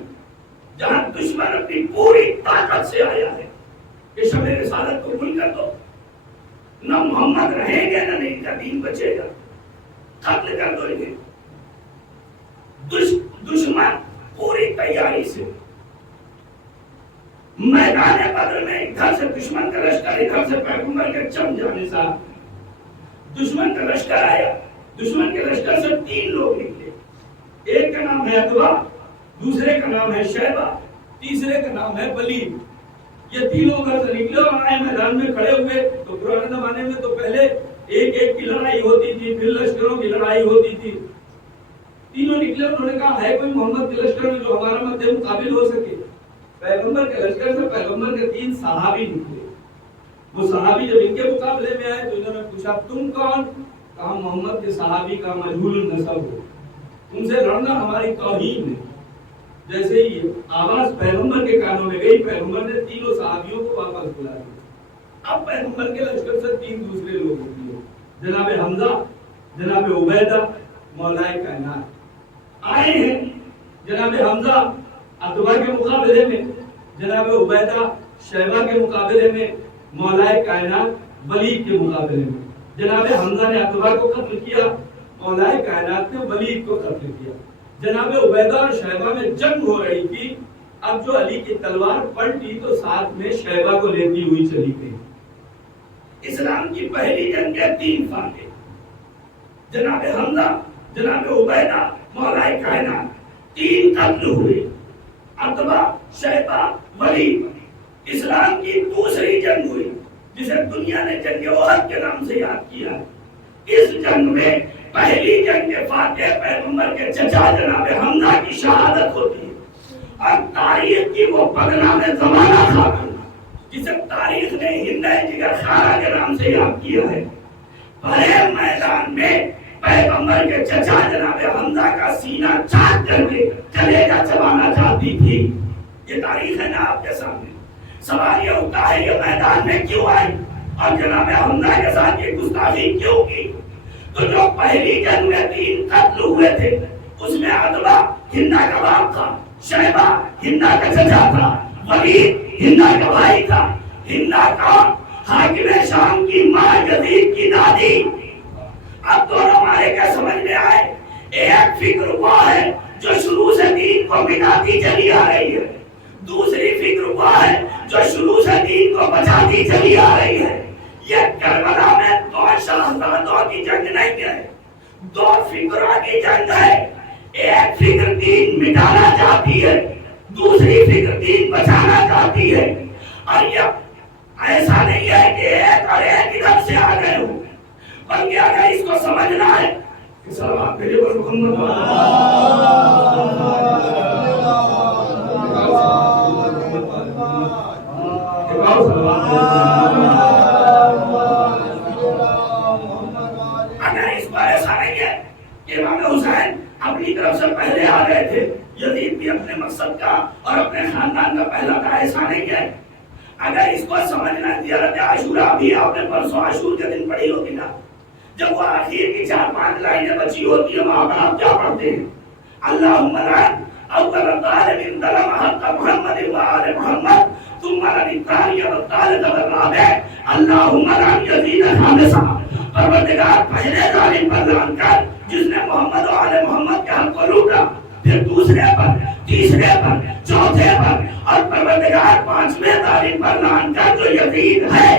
جہاں دشمن اپنی پوری طاقت سے آیا ہے کہ شب رسالت کو بھول کر دو, نہ محمد رہیں گے نہ نہیں کا دین بچے گا, قتل کر دو انہیں. دشمن پوری تیاری سے میدان بدر میں ادھر سے دشمن کا لشکر ادھر سے پیغمبر کے چم جانے سے دشمن کا لشکر آیا. دشمن کے لشکر سے 3 لوگ نکلے. ایک کا نام ہے عتبہ, دوسرے کا نام ہے شیبہ, تیسرے کا نام ہے ولید. یہ تینوں گھر سے نکلے اور آئے میدان میں کھڑے ہوئے. تو پرانے زمانے میں تو پہلے ایک ایک کی لڑائی ہوتی تھی, پھر لشکروں کی لڑائی ہوتی تھی. تینوں نکلے, انہوں نے کہا ہے کوئی محمد کے لشکر میں جو ہمارا مد مقابل ہو سکے. پیغمبر کے لشکر سے پیغمبر کے 3 صحابی نکلے. وہ صحابی جب ان کے مقابلے میں آئے تو انہوں نے پوچھا تم کون؟ کہا محمد کے صحابی کا مجہول النسب ہو, تم سے لڑنا ہماری توہین ہے. جیسے ہی آواز پیغمبر کے کانوں میں گئی, پیغمبر نے تینوں صحابیوں کو واپس بلا دیا. اب پیغمبر کے لشکر سے 3 دوسرے لوگ نکلے, جناب حمزہ, جناب عبیدہ, مولائے کائنات آئے ہیں. جناب حمزہ عتبہ کے مقابلے میں, جناب عبیدہ شیبہ کے مقابلے میں, مولائے کائنات ولید کے مقابلے میں. جناب حمزہ نے عتبہ کو قتل کیا, مولائے کائنات نے ولید کو قتل کیا. جناب عبیدہ اور شیبہ میں جنگ ہو رہی تھی. اب جو علی کی تلوار پلٹی تو ساتھ میں شیبہ کو لیتی ہوئی چلی گئی. اسلام کی پہلی جنگ کے 3 فاتح, جناب حمزہ, جناب عبیدہ, مولائے کائنات, 3 قتل ہوئے. عتبہ, شیبہ, ولید. اسلام کی دوسری جنگ ہوئی جسے دنیا نے جنگ احد کے نام سے یاد کیا. اس جنگ میں پہلی جنگ کے فاتح پیغمبر کے چچا جناب حمزہ کی شہادت ہوتی ہے. اور تاریخ کی وہ بدنام زمانہ خاتون جسے تاریخ نے ہند جگر خارا کے نام سے یاد کیا ہے, بڑے میدان میں پیغمبر کے چچا جناب حمزہ کا سینہ چاٹ کر کے کلیجہ چبانا چاہتی تھی. یہ تاریخ ہے نا آپ کے سامنے. سوال یہ ہوتا ہے یہ میدان میں کیوں آئی اور جناب حمزہ کے ساتھ یہ گستاخی کیوں کی؟ تو جو پہلی جنگ میں 3 قتل ہوئے تھے اس میں عتبہ ہندا کا باپ تھا, شیبہ ہندا کا چچا تھا, ولید ہندا کا بھائی تھا. ہندا کا حاکم شام کی ماں یزید کی دادی. اب دونوں مارے کے سمجھ میں آئے. ایک فکر وہ ہے جو شروع سے دین کو مٹاتی چلی آ رہی ہے, دوسری فکر وہ ہے جو شروع سے دین کو بچاتی چلی آ رہی ہے. یہ کربلا میں 2 شہزادوں کی جنگ نہیں ہے, 2 فکروں کی جنگ ہے. ایک فکر دین مٹانا چاہتی ہے, دوسری فکر دین بچانا چاہتی ہے. اور یہ ایسا نہیں ہے کہ ایک اور ایک ادھر سے آ گئے ہوں, بلکہ اگر اس کو سمجھنا ہے کہ صلوات میرے پر محمد اگر اس پر ایسا نہیں ہے کہ امام حسین اپنی طرف سے پہلے آ گئے تھے, یزید بھی اپنے مقصد کا اور اپنے خاندان کا پہلا تھا, ایسا نہیں ہے. اگر اس کو سمجھنا زیارت عاشورہ بھی آپ نے پرسوں عاشور کے دن پڑھی ہوگی نا, جب وہ آخر کی 4-5 لائنیں بچی ہوتی ہیں وہاں پر آپ کیا پڑھتے ہیں؟ اللہم لعن اول طالب ظلم حق محمد و آل محمد ثم لعن الثانی والثالث والرابع اللہم لعن یزید خامسہ. پروردگار پہلے ظالم پر لعن کر جس نے محمد و آل محمد کے حق کو لوٹا, پھر دوسرے پر, تیسرے پر, چوتھے پر, اور پروردگار 5ویں ظالم پر لعن کر جو یزید ہے.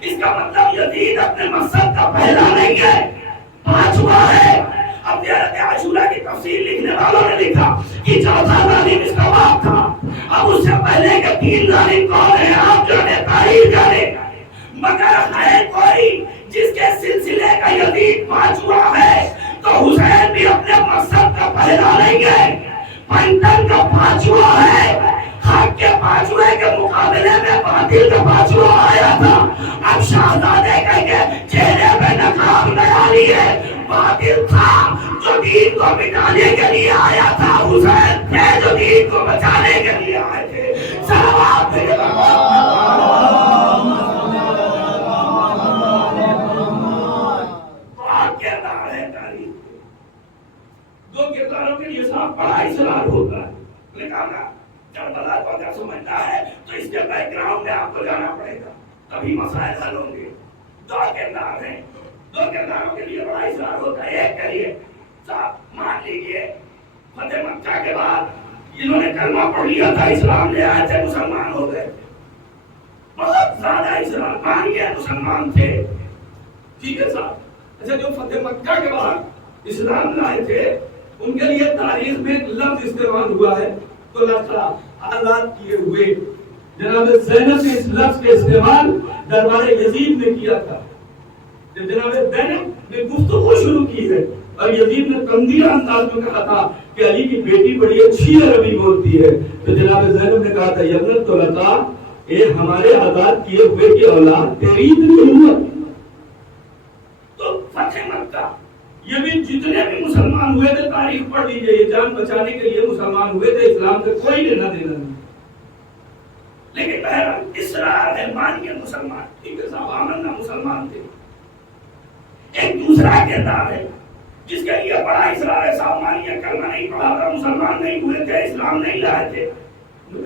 اس کا مطلب یزید اپنے مقصد کا پہلا نہیں ہے, 5واں ہے. اب زیارت عاشورہ کی تفسیر لکھنے والوں نے لکھا کہ چوتھا ظالم اس کا باپ تھا. اب اس سے پہلے کے 3 ظالم کون ہیں آپ جانے, تاریخ جانے. مگر ہے کوئی جس کے سلسلے کا یزید 5واں ہے تو حسین بھی اپنے مقصد کا پہلا لیں گے. پنٹن کا پانچواں ہے, حق کے پانچویں کے مقابلے میں باطل کا پانچواں آیا تھا. اب شہزادے کہیں گے چہرے پہ نقاب لگا لیے, باطل تھا جو دین کو مٹانے کے لیے آیا تھا, حسین تھے جو دین کو بچانے کے لیے آئے تھے. صلوات کردار ہے تاریخ. دو کرداروں کے لیے صاحب بڑا اصرار ہوتا ہے. لکھا نا کربلا کو اگر سمجھنا ہے تو اس کے بیک گراؤنڈ میں آپ کو جانا پڑے گا, تبھی مسائل حل ہوں گے. دو کردار ہیں, دو کرداروں کے لیے بڑا اصرار ہوتا ہے. ایک کریے صاحب مان لیجیے فتح مکہ کے بعد انہوں نے کلمہ پڑھ لیا تھا, اسلام لے آئے تھے, مسلمان ہو گئے. بہت زیادہ اسلام مانیے مسلمان تھے, ٹھیک ہے صاحب. اچھا جو فتح مکہ کے بعد اسلام لائے تھے ان کے لیے تاریخ میں ایک لفظ استعمال ہوا ہے تو لفظ آزاد کیے ہوئے. جناب زینب نے اس لفظ کے استعمال دربار یزید نے کیا تھا. جب جناب زینب نے گفتگو شروع کی ہے اور یزید نے تندیرہ انداز میں کہا تھا کہ علی کی بیٹی بڑی اچھی عربی بولتی ہے, تو جناب زینب نے کہا تھا یبنت تو لتا, اے ہمارے آزاد کیے ہوئے کی اولاد, تیری اتنی ہمت. تو فتح مکہ یہ بھی جتنے بھی مسلمان ہوئے تھے تاریخ پڑھ لیجئے, یہ جان بچانے کے لیے مسلمان ہوئے تھے, اسلام سے کوئی لینا دینا نہیں. لیکن بہرحال اسرار ہے مانیے مسلمان, ٹھیک ہے صاحب آمنا مسلمان تھے. ایک دوسرا کردار ہے جس کے لیے بڑا اسرار ہے, صاحب مانیے کلمہ نہیں پڑھا تھا, مسلمان نہیں ہوئے تھے, اسلام نہیں لائے تھے.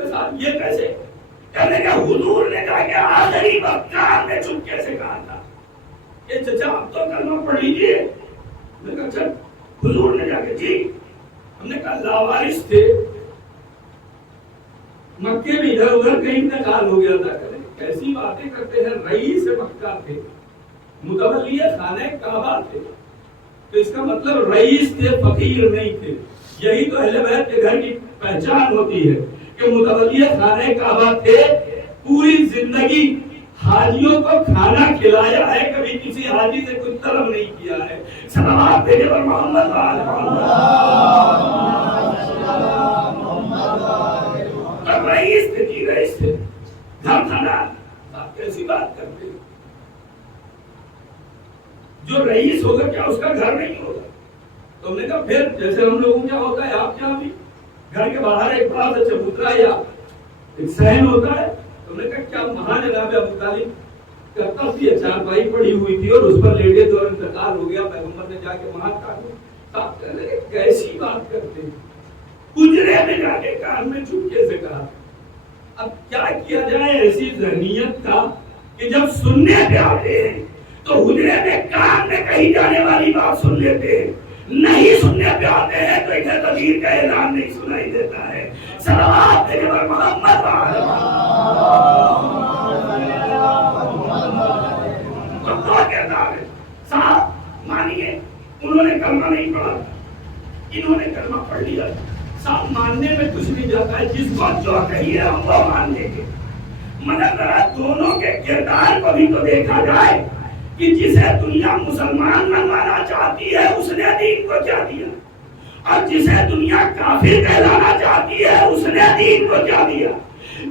صاحب یہ کیسے کہنے کا حضور نے کہا کہ آخری وقت کان میں چپکے سے کہا تھا کہ چچا آپ تو کلمہ پڑھ لیجئے. میں کہا اچھا, حضور نے جا کے جی, ہم نے کہا لاوارث تھے, مکے میں ادھر ادھر کہیں انتقال ہو گیا تھا. کیسی باتیں کرتے ہیں, رئیس مکہ تھے, متولی خانہ کعبہ تھے, تو اس کا مطلب رئیس تھے, فقیر نہیں تھے. یہی تو اہل بیت کے گھر کی پہچان ہوتی ہے کہ متولی خانہ کعبہ تھے, پوری زندگی حاجیوں کو کھانا کھلایا ہے, کبھی کسی حاجی سے کوئی طلب نہیں کیا ہے. صلوات بھیجے پر محمد رئیس تھے جی, رئیس تھے, گھر کھانا. آپ کیسی بات کرتے ہیں, جو رئیس ہوگا کیا اس کا گھر نہیں ہوگا؟ تو ہم نے کہا پھر جیسے ہم لوگوں کیا ہوتا ہے, آپ کیا بھی گھر کے باہر ایک بڑا سا چبوترا یا ایک صحن ہوتا ہے. ہم نے کہا کیا وہاں جناب ابو طالب کرتا تھی, چارپائی پڑی ہوئی تھی اور اس پر لیٹے تو انتقال ہو گیا, پیغمبر نے جا کے وہاں کہا کیسی بات کرتے ہیں. حجرے میں جا کے کان میں چپکے سے کہا. اب کیا کیا جائے, ایسی ذہنیت کا کہ جب سننے پہ آتے ہیں تو حجرے میں کان میں کہی جانے والی بات سن لیتے ہیں, نہیں سننے پہ آتے ہیں تو ادھر تبیر کا اعلان نہیں سنائی دیتا ہے. صلوات بھیجے پر محمد صاحب مانیے انہوں نے کلمہ نہیں پڑھا, انہوں نے کلمہ پڑھ لیا. صاحب ماننے میں کچھ نہیں جاتا ہے, جس کو جو کہیے ہم وہ مان لیں گے, مگر ذرا دونوں کے کردار کو بھی تو دیکھا جائے کہ جسے دنیا مسلمان بنوانا چاہتی ہے اس نے دین کو کیا دیا, اور جسے دنیا کافر کہلانا چاہتی ہے اس نے دین کو کیا دیا.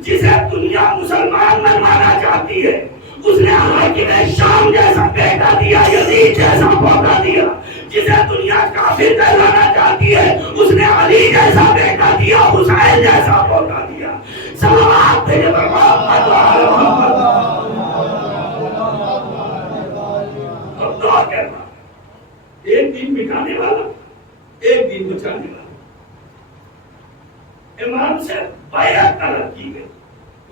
جسے دنیا مسلمان بنوانا چاہتی ہے اس نے حاکم شام جیسا بیٹا دیا, یزید جیسا پوتا دیا. جسے دنیا کافر کہلانا چاہتی ہے اس نے علی جیسا بیٹا دیا, حسین جیسا پوتا دیا. صلوات بھیجے پر محمد دو کرنا, ایک دن مٹانے والا, ایک دن بچانے والا. امام سے بیعت طلب کی گئی,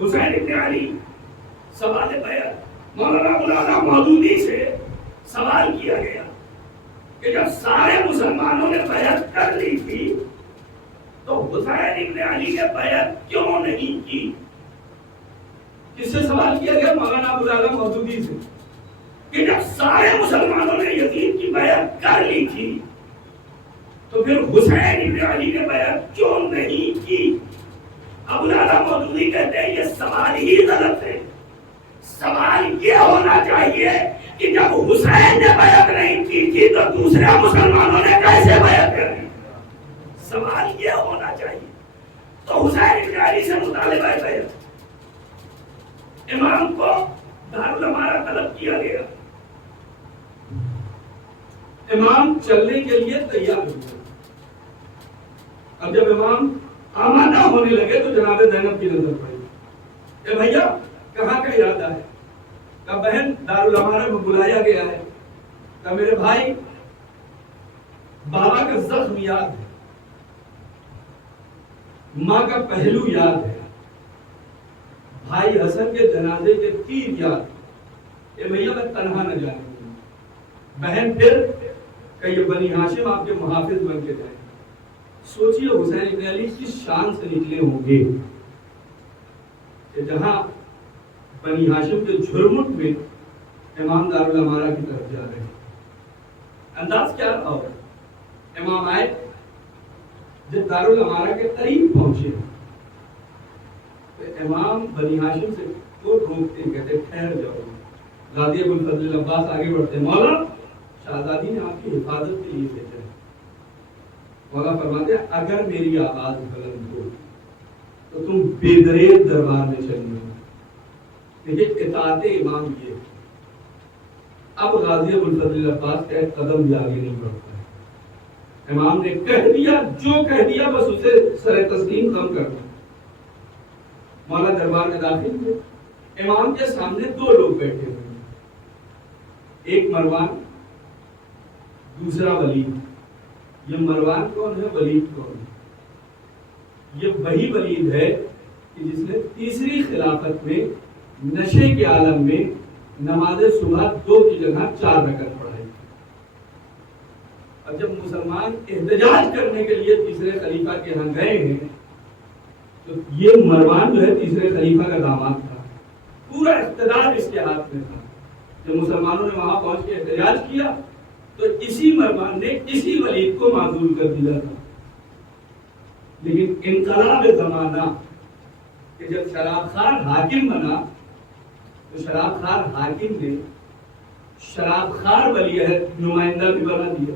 حسین ابن علی. سوال بیعت مولانا مولانا مودودی سے سوال کیا گیا کہ جب سارے مسلمانوں نے بیعت کر لی تھی تو حسین ابن علی نے بیعت کیوں نہیں کی؟ کس سے سوال کیا گیا؟ مولانا مولانا مودودی سے, کہ جب سارے مسلمانوں نے یزید کی بیعت کر لی تھی تو پھر حسین ابن علی نے بیعت کیوں نہیں کی؟ اب مولانا مودودی کہتے ہیں یہ سوال ہی غلط ہے. سوال یہ ہونا چاہیے کہ جب حسین نے بیعت نہیں کی تھی تو دوسرے مسلمانوں نے کیسے بیعت کری؟ سوال یہ ہونا چاہیے. تو حسین ابن علی سے مطالبہ بیعت. امام کو دارالامارہ طلب کیا گیا. امام چلنے کے لیے تیار ہوئے. اب جب امام آمادہ ہونے لگے تو جناب زینب کی نظر پڑی. اے بھیا کہاں کا ارادہ ہے؟ کہا بہن دارالامارہ میں بلایا گیا ہے. کہا میرے بھائی بابا کا زخم یاد ہے, ماں کا پہلو یاد ہے, بھائی حسن کے جنازے کے تیر یاد. اے بھیا میں تنہا نہ جانے دوں. بہن پھر کہ یہ بنی ہاشم آپ کے محافظ بن کے جائیں. سوچئے حسین ابن علی کس شان سے نکلے ہوں گے کہ جہاں بنی ہاشم کے جھرمٹ میں امام دارالامارہ کی طرف جا رہے ہیں. انداز کیا رہا ہوگا؟ امام آئے, جب دارالامارہ کے قریب پہنچے تو امام بنی ہاشم سے کو روکتے کہتے ٹھہر جاؤ. غازی ابوالفضل العباس آگے بڑھتے, مولا شہزادی نے آپ کی حفاظت کے لیے بھیجا ہے. مولا فرماتے ہیں اگر میری آواز بلند ہو تو تم بے دریغ دربار میں چلنا. دیکھیے اطاعت امام یہ. اب غازی ابوالفضل العباس کا ایک قدم بھی آگے نہیں بڑھتا ہے. امام نے کہہ دیا, جو کہہ دیا بس اسے سر تسلیم کم کرنا. مولا دربار میں داخل ہوئے. امام کے سامنے دو لوگ بیٹھے ہوئے, ایک مروان, دوسرا ولید. یہ مروان کون ہے, ولید کون ہے؟ یہ وہی ولید ہے کہ جس نے تیسری خلافت میں نشے کے عالم میں نماز صبح 2 کی جگہ 4 رکعت پڑھائی. اور جب مسلمان احتجاج کرنے کے لیے تیسرے خلیفہ کے ہاں گئے ہیں تو یہ مروان جو ہے تیسرے خلیفہ کا داماد تھا. پورا اقتدار اس کے ہاتھ میں تھا. جب مسلمانوں نے وہاں پہنچ کے احتجاج کیا تو اسی مروان نے اسی ولید کو معزول کر دیا تھا. لیکن انقلاب زمانہ کہ جب شراب خار حاکم بنا تو شراب خار حاکم نے شراب خار ولیعہد نمائندہ بھی بنا دیا.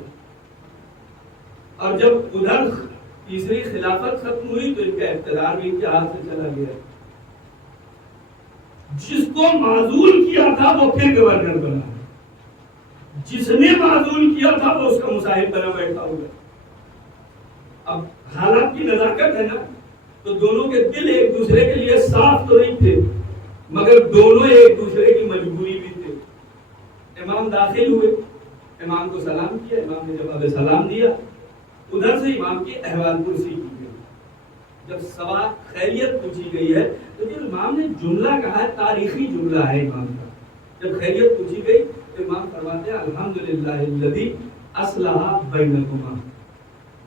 اور جب ادھر تیسری خلافت ختم ہوئی تو ان کا اقتدار بھی ان کے ہاتھ سے چلا گیا. جس کو معزول کیا تھا وہ پھر گورنر بنا, جس نے معزول کیا تھا وہ اس کا مصاحب بنا بیٹھا ہوگا. اب حالات کی نزاکت ہے نا, تو دونوں کے دل ایک دوسرے کے لیے صاف تو نہیں تھے مگر دونوں ایک دوسرے کی مجبوری بھی تھے. امام داخل ہوئے, امام کو سلام کیا, امام نے جواب سلام دیا. ادھر سے امام کی احوال پرسی کی گئی. جب سوال خیریت پوچھی گئی ہے تو جو امام نے جملہ کہا ہے تاریخی جملہ ہے امام کا. جب خیریت پوچھی گئی تو امام فرماتے ہیں الحمدللہ الذی اصلح بینکما.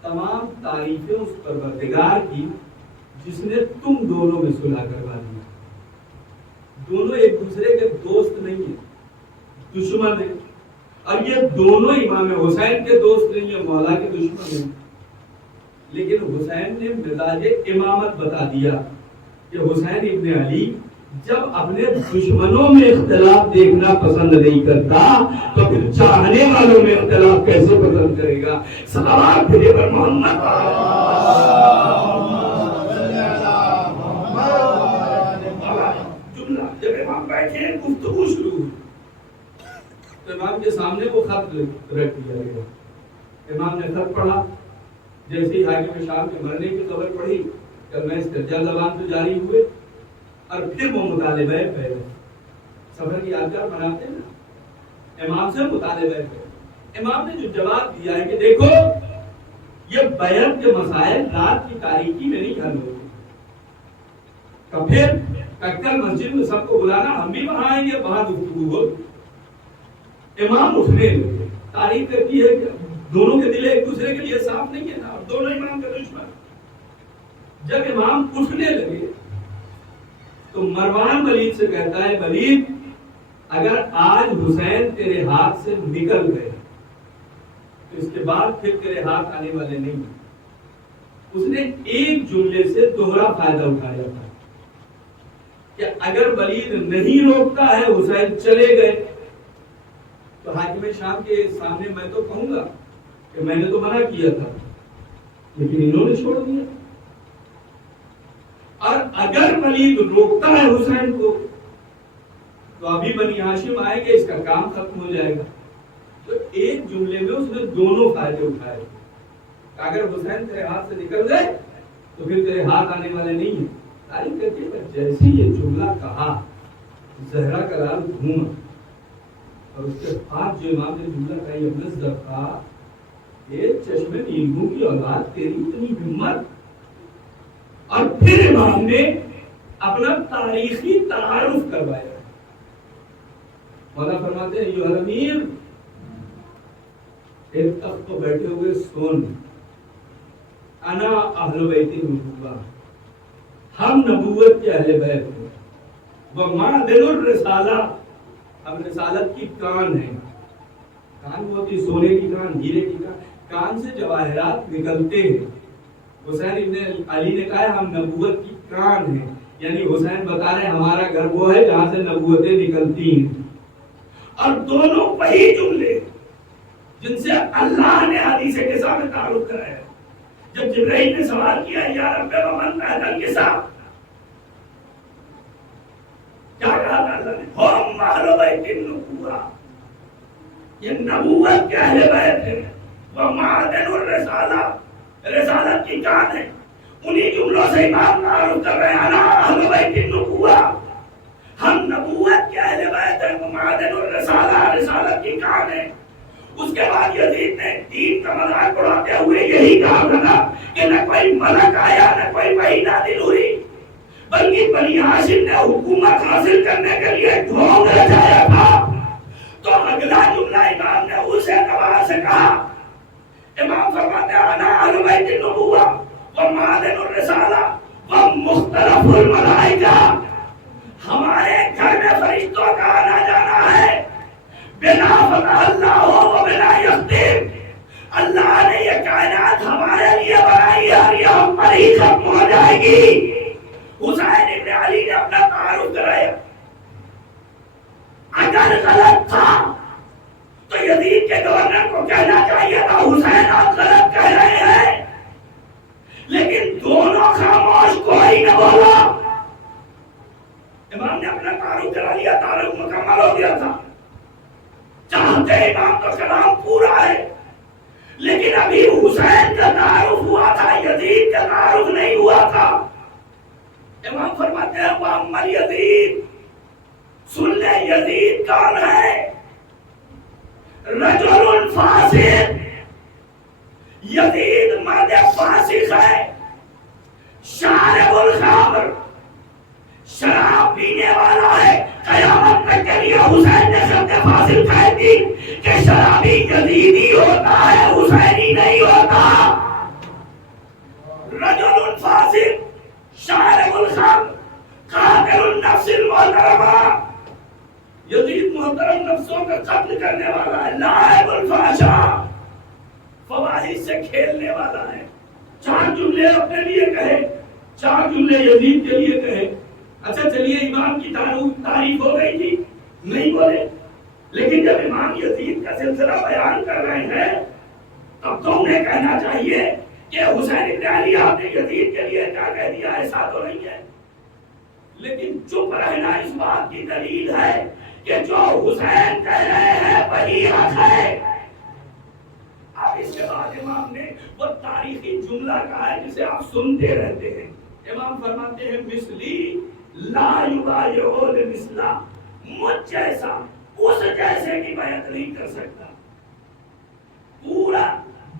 تمام تعریفیں اس پروردگار کی جس نے تم دونوں میں صلح کروا دی. دونوں ایک دوسرے کے دوست نہیں ہیں, دشمن ہیں. اور یہ دونوں امام حسین کے دوست نہیں ہیں, مولا کے دشمن ہیں. لیکن حسین نے مزاج امامت بتا دیا کہ حسین ابن علی جب اپنے دشمنوں میں اختلاف دیکھنا پسند نہیں کرتا تو پھر چاہنے والوں میں اختلاف کیسے پسند کرے گا. صلوات بھیجے پر محمد. جملہ جب امام بیٹھے گفتگو شروع ہوئی تو امام کے سامنے وہ خط رکھ دیا گیا. امام نے خط پڑھا. جیسے ہی حاکم شام کے مرنے کی خبر پڑھی کہ میں اس دجال زبان سے جاری ہوئے اور پھر وہ مطالبہ پہلے سفر کی یادگار بناتے ہیں نا, امام سے مطالبہ پہلے. امام نے جو جواب دیا ہے کہ دیکھو یہ بیعت کے مسائل رات کی تاریکی میں نہیں حل ہوتے. تو پھر کل مسجد میں سب کو بلانا, ہم بھی وہاں آئیں گے, وہاں گفتگو ہو. امام اٹھنے لگے. تاریخ کہتی ہے کہ دونوں کے دل ایک دوسرے کے لیے صاف نہیں ہے نا, اور دونوں امام کے دشمن. جب امام اٹھنے لگے تو مروان ولید سے کہتا ہے ولید اگر آج حسین تیرے ہاتھ سے نکل گئے تو اس کے بعد پھر تیرے ہاتھ آنے والے نہیں. اس نے ایک جملے سے دوہرا فائدہ اٹھایا تھا کہ اگر ولید نہیں روکتا ہے حسین چلے گئے تو حاکم شام کے سامنے میں تو کہوں گا کہ میں نے تو منع کیا تھا، لیکن انہوں نے چھوڑ دیا. اور اگر ولید روکتا ہے حسین کو تو ابھی بنی ہاشم آئے گے، اس کا کام ختم ہو جائے گا. تو ایک جملے میں اس نے دونوں فائدے اٹھائے. اگر حسین تیرے ہاتھ سے نکل گئے تو پھر تیرے ہاتھ آنے والے نہیں ہیں. تاریخ کہتی ہے جیسے یہ جملہ کہا زہرا کا لال گھوما، اور اس کے بعد جو امام نے جملہ کہی ابن الزرقاء ایک چشمے نیلگوں کی اولاد تیری اتنی ہمت. اور پھر امام نے اپنا تاریخی تعارف کروایا. مولا فرماتے ہیں ایھا الامیر، ایک تخت پر بیٹھے ہوئے سون، انا اہل بیت النبوہ، ہم نبوت کے اہل بیت ہیں، ومعدن الرسالہ، ہم رسالت کی کان ہیں. کان وہ ہوتی سونے کی کان، ہیرے کی کان، کان سے جواہرات نکلتے ہیں. حسین ابن علی نے کہا ہم نبوت کی کان ہیں، یعنی حسین بتا رہے ہیں ہمارا گھر وہ ہے جہاں سے نبوتیں نکلتی ہیں. اور دونوں وہی جملے جن سے اللہ نے حدیث قصہ میں تعارف کرایا. جب جبرائیل نے سوال کیا یا رب ومن بعد القصہ، کیا کہا تھا اللہ نے؟ ہم اہل بیت النبوہ، یہ نبوت کے اہل بیت ہیں، ومعدن الرسالہ، رسالت کی کان ہے. انہی جملوں سے امام تعارف کر رہے ہیں انا اہل بیت النبوہ، ہم نبوت کے اہل بیت ہیں، ومعدن الرسالہ، رسالت کی کان ہے. اس کے بعد یزید نے دین کا مذاق اڑاتے ہوئے یہی کہا تھا کہ نہ کوئی ملک آیا نہ کوئی وحی نازل ہوئی، بلکہ بنی ہاشم نے حکومت حاصل کرنے کے لیے ڈھونگ رچایا تھا. تو اگلا جملہ امام نے اسے دوبارہ سے کہا. امام فرماتے ہیں انا اہل بیت النبوہ ومعدن الرسالہ ومختلف الملائکہ، ہمارے گھر میں فرشتوں کا آنا جانا ہے بلا فتح اللہ و بلا یختم. اللہ نے یہ کائنات ہمارے لیے بنائی ہے اور یہ ہم پر ہی ختم ہو جائے گی. حسین ابن علی نے اپنا تعارف کرایا. اگر غلط تھا تو یزید کے گورنر کو کہنا چاہیے تھا حسین آپ غلط کہہ رہے ہیں، لیکن دونوں خاموش، کوئی نہ بولا. امام نے اپنا تعارف کرا لیا، تعارف مکمل ہو گیا تھا. چاہتے امام تو کلام پورا ہے، لیکن ابھی حسین کا تعارف ہوا تھا، یزید کا تعارف نہیں ہوا تھا. امام فرماتے ہیں وَأَمَّا یزید، سن لے یزید کون ہے؟ رجل فاسق، یزید مرد فاسق ہے، شارب الخمر، شراب پینے والا ہے. قیامت تک کے لیے حسین نے شرط فاصل کہہ دی کہ شرابی یزیدی ہوتا ہے، حسینی نہیں ہوتا. رجل فاسق، شارب الخمر، قاتل النفس المحترمہ، یزید محترم نفسوں کا قتل کرنے والا ہے. لاعب الفحشاء، فواحش سے کھیلنے والا ہے. 4 جملے اپنے لیے کہے، 4 جملے یزید کے لیے کہے. اچھا چلیے امام کی تعریف ہو گئی تھی، نہیں بولے، لیکن جب امام یزید کا سلسلہ بیان کر رہے ہیں تب تو انہیں کہنا چاہیے کہ حسین ابن علی آپ نے یزید کے لیے کیا کہہ دیا، ایسا تو نہیں ہے. لیکن چپ رہنا اس بات کی دلیل ہے کہ جو حسین کہہ رہے ہیں وہی حق ہے. اب اس کے بعد امام نے وہ تاریخی جملہ کہا ہے جسے آپ سنتے رہتے ہیں. امام فرماتے ہیں مثلی لا یبایعو لمثلا، مجھ جیسا اس جیسے کی بیعت نہیں کر سکتا. پورا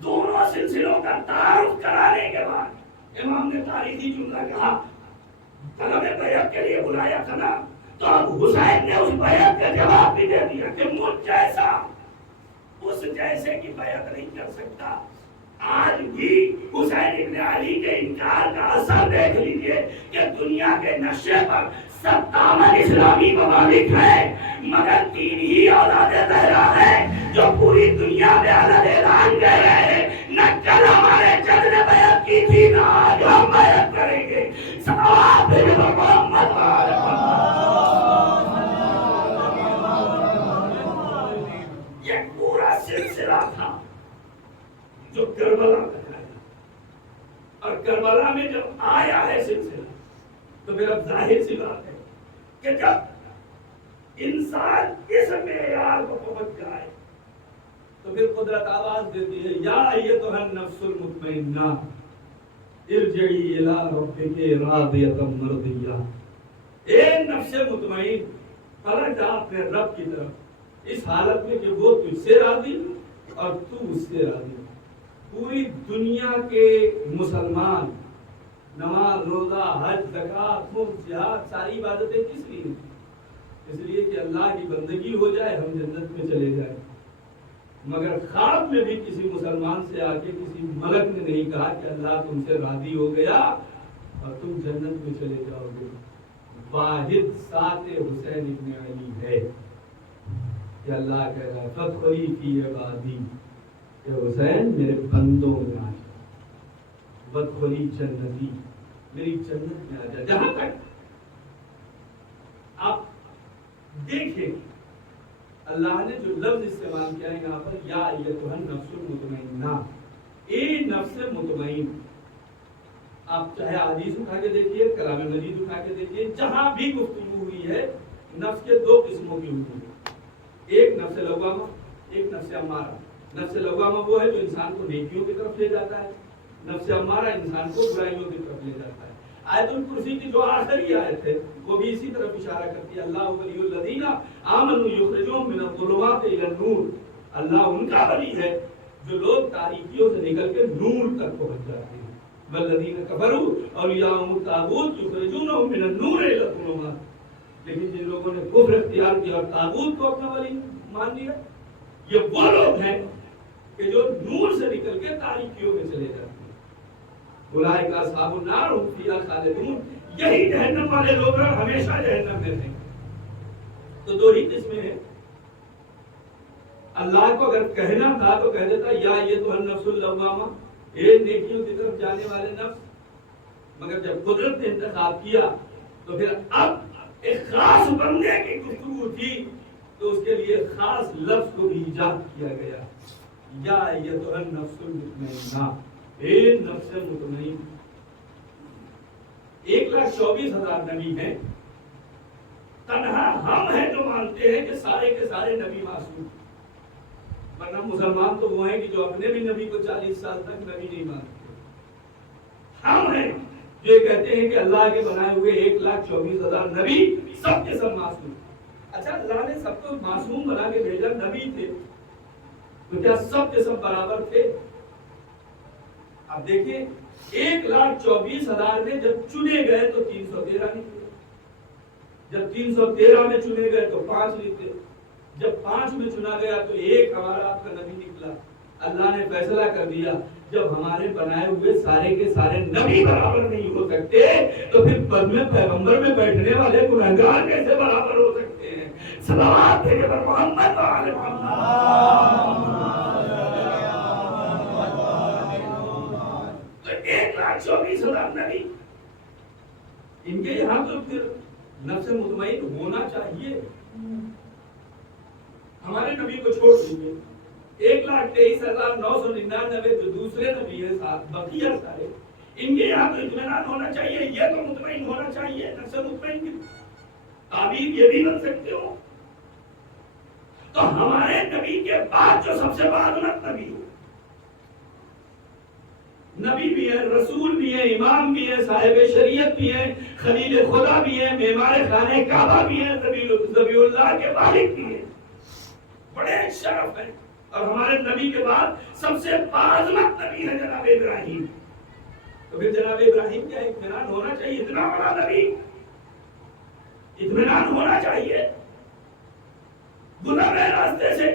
دونوں سلسلوں کا تعارف کرانے کے بعد امام نے تاریخی جملہ کہا. طلب بیعت کے لیے بلایا تھا نا، تو اب حسین نے اس بیعت کا جواب بھی دے دیا کہ مجھ جیسا اس جیسے کی بیعت نہیں کر سکتا. آج بھی حسین ابن علی کے انکار کا اثر دیکھ لیجئے کہ دنیا کے نقشے پر 57 اسلامی ممالک ہیں، مگر 3 ہی اولاد زہرا ہیں جو پوری دنیا میں الگ اعلان کر رہے ہیں نہ کل ہمارے جد نے بیعت کی تھی نہ آج ہم بیعت کریں گے. صلوات محمد تو پھر اب ظاہر سی بات ہے کہ جب انسان اس معیار کو پہنچ جائے تو پھر قدرت آواز دیتی ہے یا ایتھا النفس المطمئنہ ارجعی الی ربک راضیۃ مرضیہ، اے نفس مطمئن پلٹ جا اپنے رب کی طرف اس حالت میں کہ وہ تجھ سے راضی اور تو اس سے راضی۔ پوری دنیا کے مسلمان نماز روزہ حج زکوٰۃ خمس جہاد ساری عبادتیں کس لیے؟ اس لیے کہ اللہ کی بندگی ہو جائے، ہم جنت میں چلے جائیں۔ مگر خواب میں بھی کسی مسلمان سے آ کے کسی ملک نے نہیں کہا کہ اللہ تم سے راضی ہو گیا اور تم جنت میں چلے جاؤ گے۔ واحد ساتھ حسین ابن علی ہے کہ اللہ کہہ رہا ہے فادخلی فی عبادی، کہ حسین میرے بندوں میں آ جا، وادخلی جنتی، میری جنت میں آ جا۔ جہاں تک آپ دیکھیں اللہ نے جو لفظ استعمال کیا ہے یہاں پر یا ایتھا النفس المطمئنہ، اے نفس مطمئن، آپ چاہے حدیث اٹھا کے دیکھیے، کلام مجید اٹھا کے دیکھیے، جہاں بھی گفتگو ہوئی ہے نفس کے دو قسموں کی ہوئی ہے، ایک نفس لوامہ، ایک نفس امارہ۔ نفس لوامہ وہ ہے جو انسان کو نیکیوں کی طرف لے جاتا ہے، نفس امارہ انسان کو برائیوں کی طرف لے جاتا ہے۔ آیت الکرسی کی جو آخری آیت ہے وہ بھی اسی طرف اشارہ کرتی ہے، اللہ ولی الذین آمنوا یخرجوہم من الظلمات الی النور، اللہ ان کا ولی ہے جو لوگ تاریکیوں سے نکل کے نور تک پہنچ جاتے ہیں۔ والذین کفروا اولیاءہم الطاغوت یخرجونہم من النور الی الظلمات، لیکن جن لوگوں نے کفر اختیار کیا اور طاغوت کو اپنا ولی مان لیا، یہ وہ لوگ ہیں کہ جو نور سے نکل کے تاریکیوں میں چلے جاتے ہیں۔ اولئک اصحاب النار هم فیہا خالدون، یہی جہنم والے لوگ ہمیشہ جہنم میں رہیں گے۔ تو دو ہی قسمیں ہیں۔ اللہ کو اگر کہنا تھا تو کہہ دیتا یا ایتھا النفس اللوامہ، اے نیکیوں کی طرف جانے والے نفس، مگر جب قدرت نے انتخاب کیا تو پھر اب ایک خاص بندے کی گفتگو تھی تو اس کے لیے خاص لفظ کو بھی ایجاد کیا گیا، یا ایتھا النفس المطمئنہ، اے نفس مطمئن۔ 1,24,000 نبی ہیں، تنہا ہم ہیں جو مانتے ہیں کہ سارے کے سارے نبی معصوم، ورنہ مسلمان تو وہ ہیں کہ جو اپنے بھی نبی کو 40 سال تک نبی نہیں مانتے۔ ہم ہیں جو یہ کہتے ہیں کہ اللہ کے بنائے ہوئے 1,24,000 نبی سب کے سب معصوم۔ اچھا، اللہ نے سب کو معصوم بنا کے بھیجا، نبی تھے تو کیا سب کے سب برابر تھے؟ اب دیکھیں 1,24,000 میں جب چنے گئے تو 313 نکلے، جب 313 میں چنے گئے تو 5 نکلے، جب 5 میں چنا گیا تو ایک ہمارا آپ کا نبی نکلا۔ اللہ نے فیصلہ کر دیا جب ہمارے بنائے ہوئے سارے کے سارے نبی برابر نہیں ہو سکتے تو پھر پد میں پیغمبر میں بیٹھنے والے گنہگار کیسے برابر ہو سکتے ہیں؟ صلوات ہے کہ محمد و آل محمد۔ 1,24,000 نبی، ان کے یہاں تو پھر نفس مطمئن ہونا چاہیے۔ ہمارے نبی کو چھوڑ دیجیے، 1,23,999 جو دوسرے نبی ہیں ساتھ بقیہ سارے، ان کے یہاں تو اطمینان ہونا چاہیے، یہ تو مطمئن ہونا چاہیے۔ نفس مطمئن کی تعبیر یہ بھی بن سکتے ہو۔ تو ہمارے نبی کے بعد جو سب سے باعظمت نبی ہو، نبی بھی ہے، رسول بھی ہے، امام بھی ہے، صاحب شریعت بھی ہے، خلیل خدا بھی ہے، معمار خانہ کعبہ بھی ہے، ذبیح اللہ کے والد بھی ہے، بڑے شرف ہیں۔ اور ہمارے نبی کے بعد سب سے باعظمت نبی ہے جناب ابراہیم۔ تو پھر جناب ابراہیم کیا اطمینان ہونا چاہیے، اتنا بڑا نبی اطمینان ہونا چاہیے۔ گزر رہے راستے سے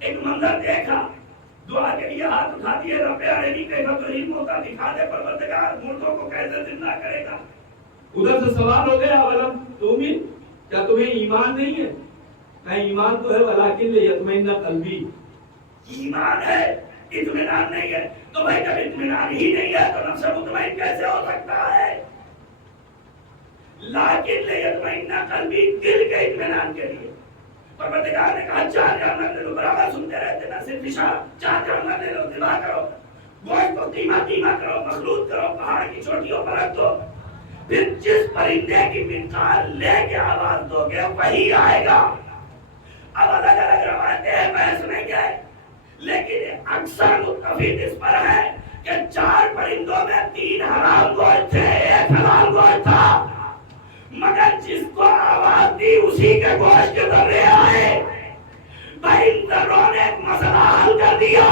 ایک منظر دیکھا، دعا کے لیے ہاتھ اٹھا دیے، رب ارنی کیف تحیی الموتیٰ، دکھا دے پروردگار مردوں کو کیسے زندہ کرے گا۔ ادھر سے سوال ہو گیا اولم تؤمن، کیا تمہیں ایمان نہیں ہے؟ کہیں ایمان تو ہے ولکن لیطمئن قلبی، ایمان ہے اطمینان نہیں ہے۔ تو بھائی جب اطمینان ہی نہیں ہے تو نفس مطمئن کیسے ہو سکتا ہے؟ لیکن لیطمئن قلبی، دل کے اطمینان کے لیے پروردگار نے کہا 4 جانور لے لو، برابر سنتے رہتے نہ صرف اشارہ، 4 جانور لے لو، ذبح کرو، گوشت کو قیمہ کرو، مخلوط کرو، پہاڑ کی چوٹیوں پر رکھ دو، پھر جس پرندے کی مقدار لے کے آواز دو گے وہی آئے گا. اب الگ الگ روایتیں ہیں، بحث نہیں ہے، لیکن اکثر متفق اس پر ہے کہ 4 پرندوں میں 3 حرام گوشت تھے، 1 حلال گوشت تھا، مگر جس کو آواز دی اسی کے گوشت کے ذرے آئے. پرندوں نے ایک مسئلہ حل کر دیا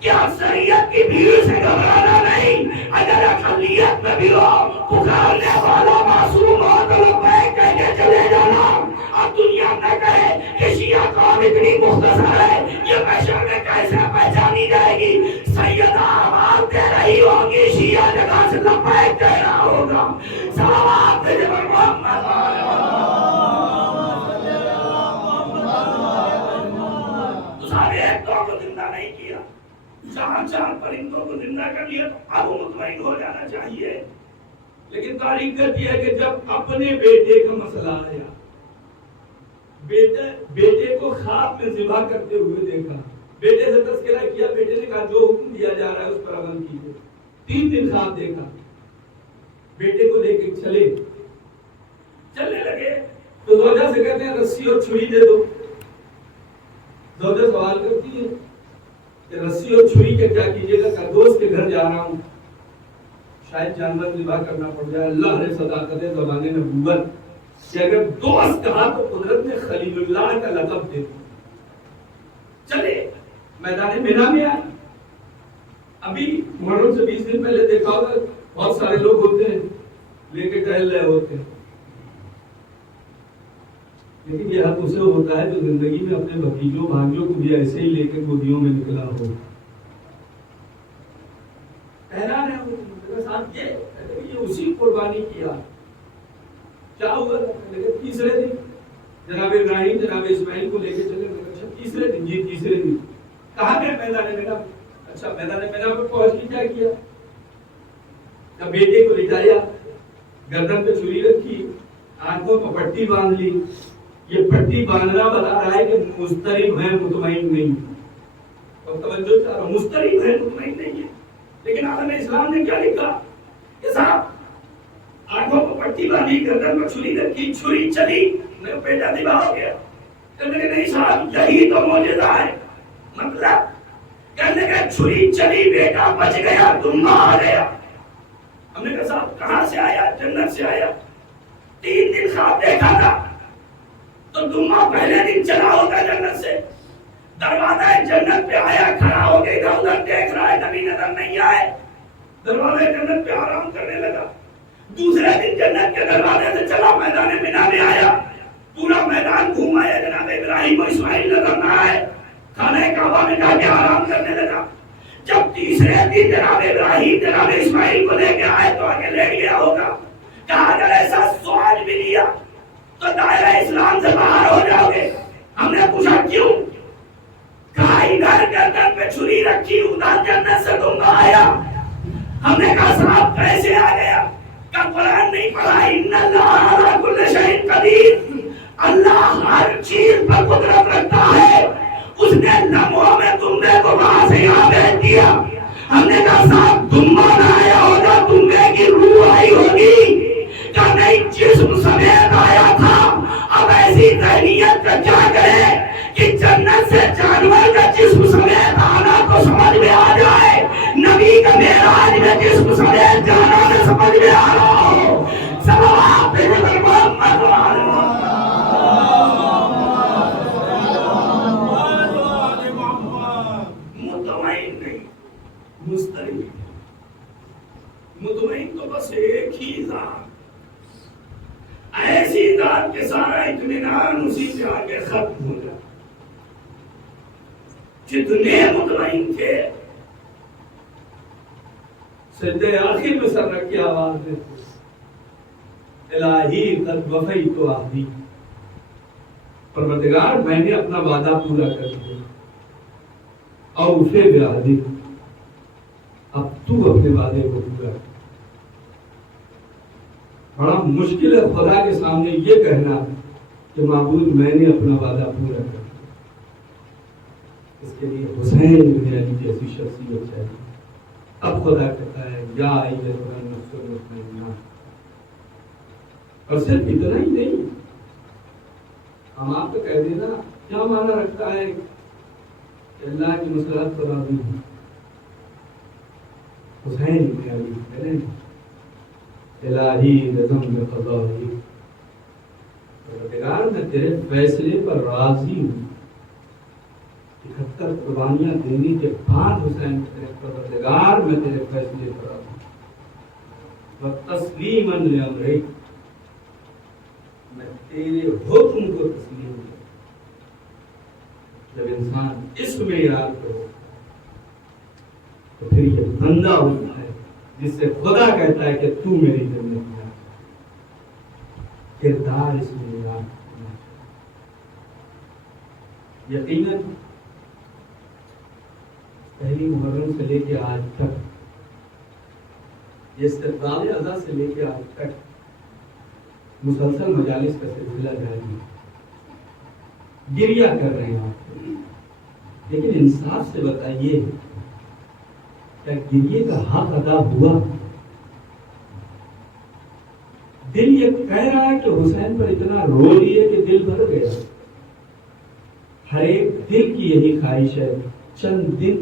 کہ اکثریت کی بھیڑ سے گھبرانا نہیں، اگر اقلیت میں بھی ہو پکارنے والا معصوم ہو تو لبیک کہہ کے چلے جانا. اب دنیا میں کہے کہ شیعہ قوم اتنی مختصر ہے، یہ بشر میں کیسے پہچانی جائے گی؟ سیدہ آواز دے رہی ہوگی، شیعہ جگہ سے لبیک کہہ رہا ہوگا. صلوات دے پر محمد ایک دو کو زندہ نہیں کیا، 4 پرندوں کو زندہ کر لیا، تو اب وہ مطمئن ہو جانا چاہیے. لیکن تاریخ کہتی ہے کہ جب اپنے بیٹے کا مسئلہ آیا، بیٹے کو خواب میں ذبح کرتے ہوئے دیکھا، بیٹے سے تذکرہ کیا، بیٹے نے کہا جو حکم دیا جا رہا ہے اس پر عمل کیجیے. 3 دن خواب دیکھا، بیٹے کو لے کے چلنے لگے تو زوجہ سے کہتے ہیں رسی اور چھری دے دو. زوجہ سوال کرتی ہے کہ رسی اور چھری کے کیا کیجیے گا؟ کہ دوست کے گھر جا رہا ہوں، شاید جانور ذبح کرنا پڑ جائے. اللہ نے صداقت زبان نبوت کہ اگر دوست کہا تو قدرت نے خلیل اللہ کا لقب دے دیا. چلے میدان مینا میں آئے. ابھی محرم سے 20 دن پہلے دیکھا ہوگا بہت سارے لوگ ہوتے ہیں لے کے ٹہل رہے ہوتے ہیں، لیکن یہ حق اسے ہوتا ہے جو زندگی میں اپنے بھتیجوں بھانجوں کو بھی ایسے ہی لے کے گودیوں میں نکلا ہو. حیران ہے میرے ساتھ یہ اسی قربانی کیا. کیا ہوا؟ تیسرے دن جناب ابراہیم جناب اسماعیل کو لے کے چلے. اچھا تیسرے دن؟ جی تیسرے دن. کہاں گئے؟ میدان مینا. اچھا میدان مینا پر پہنچ کے کیا کیا؟ جب بیٹے کو لٹایا، گردن پہ چھری رکھی، آنکھوں پہ پٹی باندھ لی. یہ پٹی باندھنا بتا رہا ہے کہ مضطرب ہے، مطمئن نہیں. اور توجہ چاہ رہا، مضطرب ہے، مطمئن نہیں ہے. لیکن عالم اسلام نے کیا لکھا کہ صاحب آنکھوں کو پٹی باندھی، گردن پر چھری رکھی، چھری چلی، میرا بیٹا ذبح ہو گیا. کہنے لگے نہیں صاحب یہی تو معجزہ ہے. مطلب کہنے لگے چھری چلی، بیٹا بچ گیا، دمہ آ گیا. ہم نے کہا صاحب کہاں سے آیا؟ جنت سے آیا. 3 دن خواب دیکھا تھا تو دمہ پہلے دن چلا ہوگا جنت سے. دروازہ جنت پہ آیا، کھڑا ہو گئی، ادھر ادھر دیکھ رہا ہے، نبی نظر نہیں آئے. دروازے جنت پہ آرام کرنے لگا. دوسرے دن جنت کے دروازے سے چلا، میدان مینا میں آیا، پورا میدان گھومایا، جناب ابراہیم و اسماعیل نظر نہ آئے. کھانے کعبہ میں جا کے آرام کرنے لگا. جب تیسرے دن جناب ابراہیم جناب اسماعیل کو لے کے آئے تو آگے لیٹ گیا ہوگا. کہا اگر ایسا سوال بھی لیا تو دائرہ اسلام سے باہر ہو جاؤ گے. ہم نے پوچھا کیوں؟ کہا ادھر گردن پہ چھری رکھی، ادھر جنت سے دمہ آیا. ہم نے کہا صاحب کیسے آ گیا؟ کہ قرآن نہیں پڑھا ان اللہ علی کل شیء قدیر، اللہ ہر چیز پر قدرت رکھتا ہے. اس نے لمحوں میں دمبے کو وہاں سے یہاں بھیج دیا. ہم نے کہا صاحب دمبا نہ آیا ہوگا، دمبے کی روح آئی ہوگی. کہ نہیں جسم سمیت آیا تھا. اب ایسی ذہنیت کا کیا کرے کہ جنت سے جانور کا جسم سمیت آنا تو سمجھ میں آ جائے، نبی کا معراج میں جسم سمیت جانا میں سمجھ میں آ رہا ہو. صلوات محمد مطمئن نہیں، مضطرب. مطمئن تو بس ایک ہی ذات، ایسی ذات کے سارا اطمینان اسی سے آگے ختم ہو جائے. جتنے مطمئن تھے سجدے آخر میں سر رکھ کے آواز دیتے الہی قد وفیت عہدی، پروردگار میں نے اپنا وعدہ پورا کر دیا. اور اسے بعہدی، اب تو اپنے وعدے کو پورا کر. بڑا مشکل ہے خدا کے سامنے یہ کہنا کہ معبود میں نے اپنا وعدہ پورا کر دیا. اس کے لیے حسین بن علی جیسی شخصیت چاہیے. اب خدا کہتا ہے یا ایھا النفس المطمئنہ اور صرف اتنا ہی نہیں، ہم آپ کو کہہ دینا کیا معنی رکھتا ہے کہ اللہ کی مسلحت پر راضی ہوں؟ حسین بن علی کہنے الہی رضم بقضائی، پروردگار میں تیرے فیصلے پر راضی ہوں۔ 71 قربانیاں دینے کے بعد حسین کہتے ہیں پروردگار میں تیرے فیصلے پر راضی ہوں، وتسلیما لامرک، میں تیرے حکم کو تسلیم کروں۔ جب انسان اس میں یاد کرو تو پھر یہ بندہ ہوتا ہے جس سے خدا کہتا ہے کہ تو میری جنت میں آ۔ کردار اس میں یاد کرنا چاہیے۔ یقیناً پہلی محرم سے لے کے آج تک، یہ استقبال اضحیٰ سے لے کے آج تک مسلسل مجالس کا سلسلہ جاری ہے، گریہ کر رہے ہیں آپ، لیکن انصاف سے بتائیے کیا گریے کا حق ادا ہوا؟ دل یہ کہہ رہا ہے کہ حسین پر اتنا رو لیے کہ دل بھر گیا۔ ہر ایک دل کی یہی خواہش ہے چند دن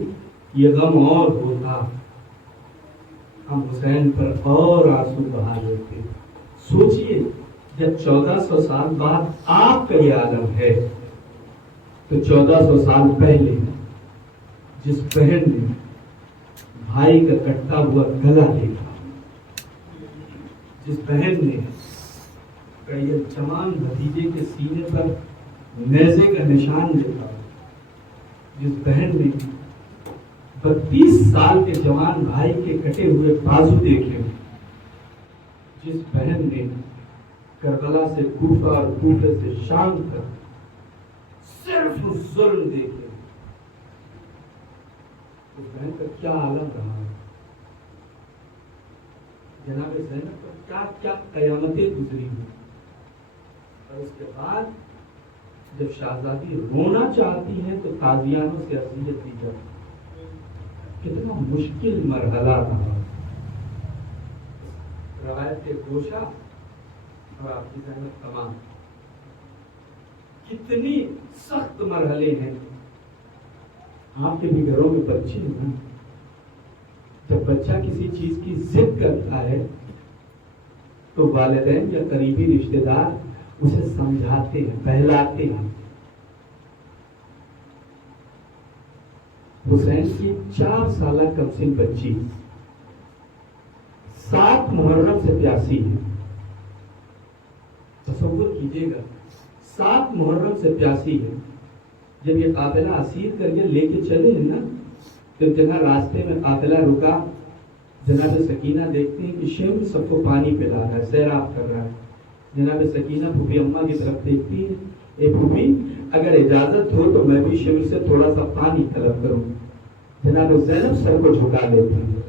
یہ غم اور ہوتا، ہم حسین پر اور آنسو بہا لیتے۔ سوچئے جب 1400 سال بعد آپ کا یہ عالم ہے تو 1400 سال پہلے جس بہن نے بھائی کا کٹتا ہوا گلا دیکھا، جس بہن نے یہ جوان بھتیجے کے سینے پر نیزے کا نشان دیکھا، جس بہن نے 32 سال کے جوان بھائی کے کٹے ہوئے بازو دیکھے، جس بہن نے کربلا سے کوفہ اور کوفے سے شام تک صرف ظلم دیکھے، اس بہن کا کیا عالم رہا ہے؟ جناب زینب پر کیا کیا قیامتیں گزری ہوئی، اور اس کے بعد جب شہزادی رونا چاہتی ہے تو قاضیانوں سے اذیت دی جاتی ہے۔ کتنا مشکل مرحلہ رہا۔ روایت کے گوشہ اور آپ کی زینب تمام کتنی سخت مرحلے ہیں۔ آپ کے بھی گھروں میں بچے ہیں، جب بچہ کسی چیز کی ضد کرتا ہے تو والدین یا قریبی رشتہ دار اسے سمجھاتے ہیں، بہلاتے ہیں۔ حسین کی 4 سالہ کم سن بچی 7 محرم سے پیاسی ہے، تصور کیجئے گا 7 محرم سے پیاسی ہے۔ جب یہ قافلہ اسیر کر کے لے کے چلے ہیں نا، تو جہاں راستے میں قافلہ رکا، جناب سکینہ دیکھتے ہیں کہ شمر سب کو پانی پلا رہا ہے، سیراب کر رہا ہے۔ جناب سکینہ پھوپھی اماں کی طرف دیکھتی ہے، اے پھوپھی اگر اجازت ہو تو میں بھی شمر سے تھوڑا سا پانی طلب کروں۔ جناب زینب سر کو جھکا لیتی ہے۔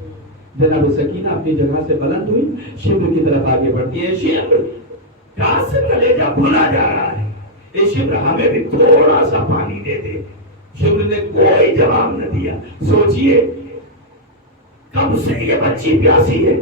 جناب سکینہ اپنی جگہ سے بلند ہوئی، شمر کی طرف آگے بڑھتی ہے۔ شمر پیاس سے کلیجہ بھونا جا رہا ہے، اے شمر ہمیں بھی تھوڑا سا پانی دے دے۔ شمر نے کوئی جواب نہ دیا۔ سوچئے کب سے یہ بچی پیاسی ہے،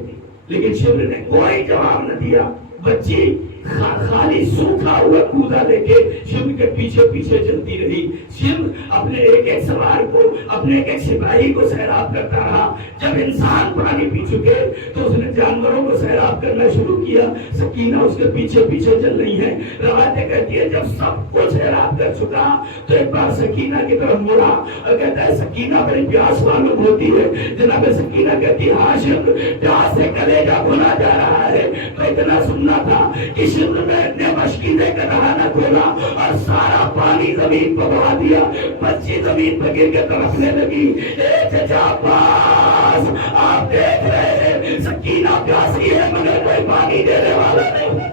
لیکن شمر نے کوئی جواب نہ دیا۔ بچی خالی سوکھا ہوا کوزہ لے کے شمر کے پیچھے پیچھے چلتی رہی۔ شمر اپنے ایک ایک سوار کو، اپنے ایک ایک سپاہی کو سیراب کرتا رہا۔ جب انسان پانی پی چکے تو اس نے جانوروں کو سیراب کرنا شروع کیا۔ سکینہ اس کے پیچھے پیچھے چل رہی ہے۔ روایتیں کہتی ہے جب سب کو سیراب کر چکا تو ایک بار سکینہ کی طرف مڑا اور کہتا ہے سکینہ بڑی پیاس معلوم ہوتی ہے۔ جناب سکینہ کہتی ہے ہاں شمر پیاس سے کلیجہ بھونا جا رہا ہے۔ میں اتنا سننا تھا کہ شمر نے مشکی دے کر رہانا کھولا اور سارا پانی زمین پر بہا دیا۔ بچی زمین پر گر کے تڑپنے لگی۔ اے چچا عباس آپ دیکھ رہے ہیں سکینہ پیاسی ہے مگر کوئی پانی دینے والا نہیں۔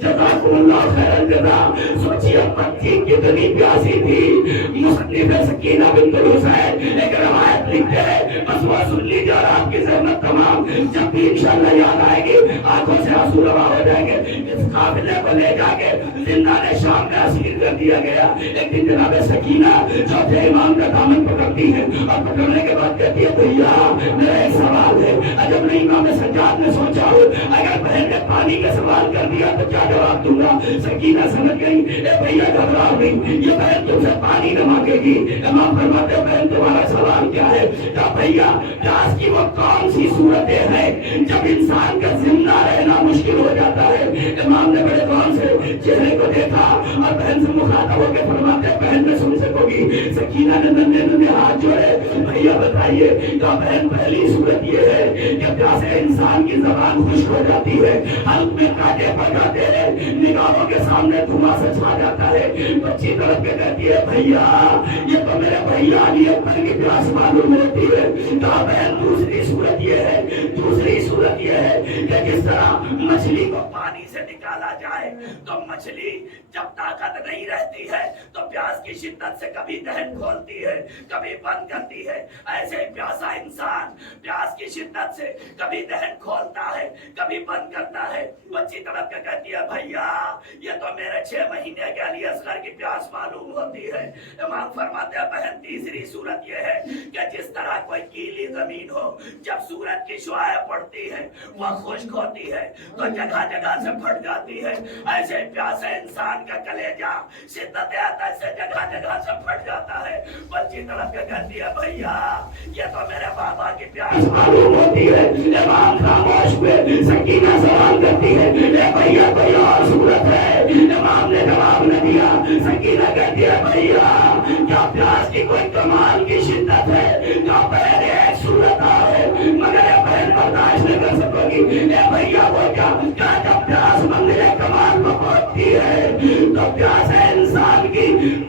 جزاکم اللہ خیر جزا. سوچیے بچی کتنی پیاسی تھی. مصنف سکینہ بنت الحسین ایک روایت لکھتے ہیں, بس وہ سن لیجیے اور آپ کی زحمت تمام. جب بھی انشاءاللہ یاد آئے گی آنکھوں سے آنسو روا ہو جائیں گے. اس قافلے کو لے جا کے زندان شام میں اسیر کر دیا گیا. ایک دن جناب سکینہ چوتھے امام کا دامن پکڑتی ہے اور پکڑنے کے بعد کہتی ہے بھیا میرا ایک سوال ہے. جب نہیں امام سجاد نے سوچا اگر بہن نے پانی کا سوال کر دیا تو کیا جواب دوں گا. سکینہ سمجھ گئی اے بھیا گھبرا گئی, یہ بہن تم سے پانی نہ مانگے گی. امام فرماتے بہن تمہارا سوال کیا ہے؟ کیا بھیا پیاس کی وہ کون سی صورتیں ہیں جب انسان کا زندہ رہنا مشکل ہو جاتا ہے؟ امام نے بڑے غور سے چہرے کو دیکھا اور بہن سے مخاطب ہو کے فرماتے بہن میں سن سکو گی. سکینہ نے ننھے ہاتھ جوڑے, بھیا بتائیے. کہا بہن پہلی صورت یہ ہے کہ پیاس انسان کی زبان خشک ہو جاتی ہے, حلق میں کانٹے پڑ جاتے ہیں, نگاہوں کے سامنے دھواں سے چھا جاتا ہے. بچی طرف کے کہتی ہے بھیا یہ تو میرے بھیا علی اکبر کی پیاس معلوم ہوتی ہے. کہا بہن دوسری صورت یہ ہے, دوسری صورت یہ ہے کہ جس طرح مچھلی کو پانی سے نکالا جائے تو مچھلی جب طاقت نہیں رہتی ہے تو پیاس کی شدت سے کبھی دہن کھولتی ہے کبھی بند کرتی ہے, ایسے پیاسا انسان پیاس کی شدت سے کبھی دہن کھولتا ہے کبھی بند کرتا ہے. بچی طرف کے کہتی ہے بھیا یہ تو میرے 6 مہینے کے علی اصغر کی پیاس معلوم ہوتی ہے. امام فرماتے ہیں بہن تیسری صورت یہ ہے کہ جس طرح کوئی گیلی زمین ہو جب سورج کی شعاعیں پڑتی ہیں وہ خشک ہوتی ہے تو جگہ جگہ سے پھٹ جاتی ہے, ایسے پیاسے انسان کا کلیجہ شدت عطش سے جگہ جگہ سے پھٹ جاتا ہے. بچی طرف کے کہتی ہے بھیا یہ تو میرے بابا کی پیاس معلوم ہوتی ہے. امام خاموش ہوئے. سکینہ سوال کرتی ہے اے بھیا کوئی اور صورت ہے؟ امام نے جواب نہ دیا. سکینہ کہتی ہے بھیا کیا پیاس کی کوئی کمال کی شدت ہے؟ کیا بہن ایک صورت ہے مگر یہ بہن برداشت نہیں کر سکو گی. اے بھیا وہ کیا جب پیاس منزل کمال کو پہنچتی ہے تو پیاس انسان کی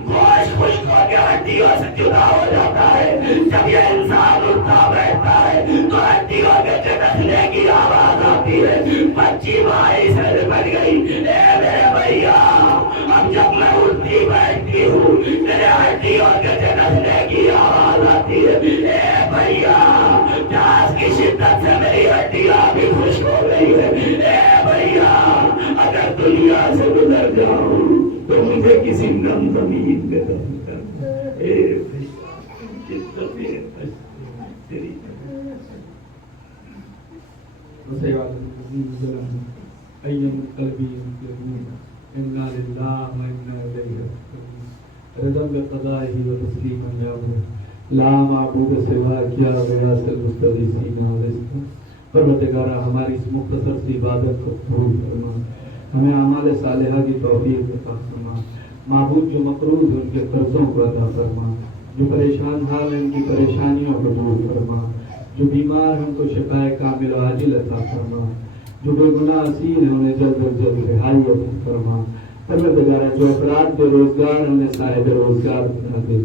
گوشت خشک ہو کے ہڈیوں سے جدا ہو جاتا ہے. جب یہ انسان اٹھتا بیٹھتا ہے تو ہڈیوں کے چٹکنے کی آواز آتی ہے. بچی بھائی سے لپٹ گئی. اے میرے بھیا اب جب میں اٹھتی بیٹھتی ہوں میرے ہڈیوں کے چٹکنے کی آواز آتی ہے. اے بھیا پیاس کی شدت سے میری ہڈیاں بھی خشک ہو گئی ہے. اے بھیا اگر دنیا سے گزر جاؤں تو مجھے کسی نم زمین پہ دفن کر. اے لا معبود سوا کیا غیاث المستغیثین علیہ. پروردگارہ ہماری اس مختصر سی عبادت کو قبول فرما, ہمیں اعمال صالحہ کی توفیق عطا فرما. معبود جو مقروض ہیں ان کے قرضوں کو عطا فرما, جو پریشان حال ہیں ان کی پریشانیوں کو دور فرما, جو بیمار ہیں ان کو شفائے کامل و عاجل عطا فرما, جو بے گناہ اسیر ہیں انہیں جلد از جلد رہائی عطا فرما. پروردگارہ جو افراد بے روزگار ہیں انہیں صاحب روزگار بنا دے,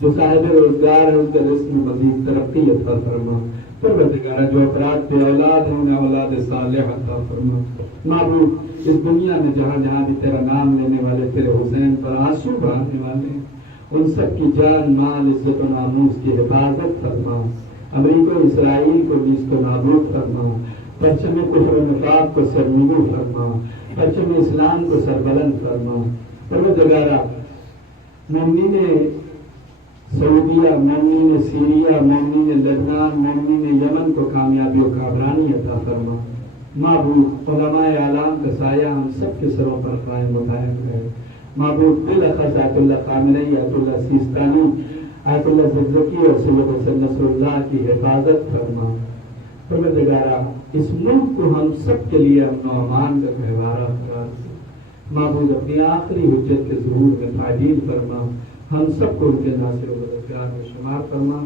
جو صاحب روزگار ہیں ان کے رزق میں مزید ترقی عطا فرما. پروردگارہ جو افراد بے اولاد ہیں انہیں اولاد صالح عطا فرما. معبود اس دنیا میں جہاں جہاں بھی تیرا نام لینے والے تیرے حسین پر آنسو بہانے والے ہیں ان سب کی جان مال عزت و ناموس کی حفاظت فرما. امریکہ و اسرائیل کو نیست و نابود فرما. پرچم کفر و نفاق کو سرنگو فرما. پرچم اسلام کو سربلند فرما. پروردگارہ مومنین سعودیہ, مومنین سیریا, مومنین لبنان, مومنین یمن کو کامیابی و کامرانی عطا فرما. معبود علماء اعلام کا سایہ ہم سب کے سروں پر قائم و دائم رہے. معبود بالاخص آیت اللہ خامنئی, آیت اللہ سیستانی, آیت اللہ زکزکی اور سید حسن نصر اللہ کی حفاظت فرما. پروردگارہ اس ملک کو ہم سب کے لیے امن و امان کا گہوارہ قرار دے. معبود اپنی آخری حجت کے ظہور میں تعدیل فرما, ہم سب کو ان کے ناصر و مددگار میں شمار فرما.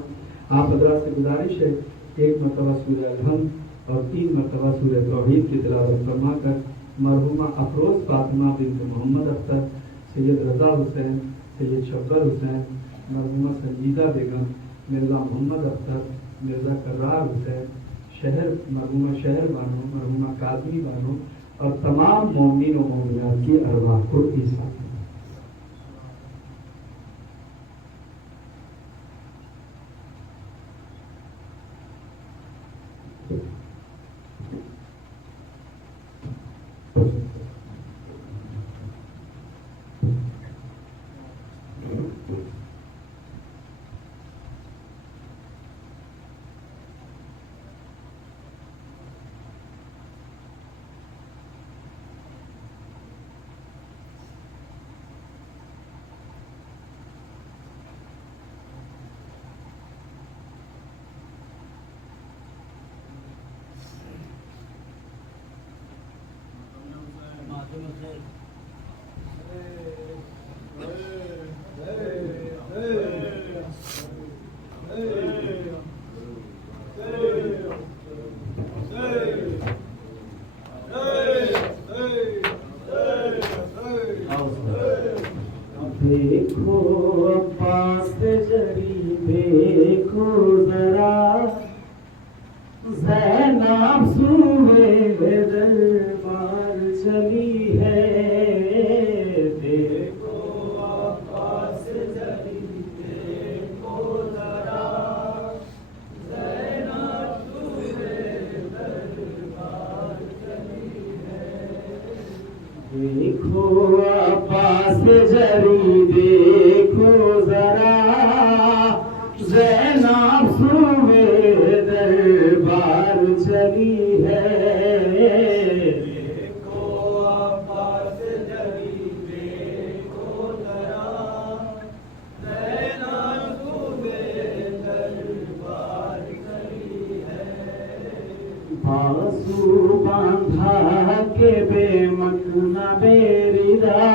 آپ حضرات سے گزارش ہے ایک مرتبہ سورہ الحمد اور 3 مرتبہ سورہ توحید کی تلاوت فرما کر مرحومہ افروز فاطمہ بنت محمد اختر, سید رضا حسین, سید شبر حسین, مرحومہ سنجیدہ بیگم, مرزا محمد اختر, مرزا کرار حسین, مرحومہ شہر بانو, مرحومہ کاظمی بانو اور تمام مومنین و مومنات کی ارواح کو عیسیٰ دیکھو عباس جری دیکھو ذرا زینب سوئے دربار چلی ہے دیکھو عباس جری دیکھو ذرا زینب سوئے دربار چلی ہے دیکھو عباس جری دیکھو ذرا زینب سوئے دربار چلی ہے دیکھو عباس جری دیکھو ذرا زینب سوئے دربار چلی ہے بازو باندھا کے بے مکنا بیردا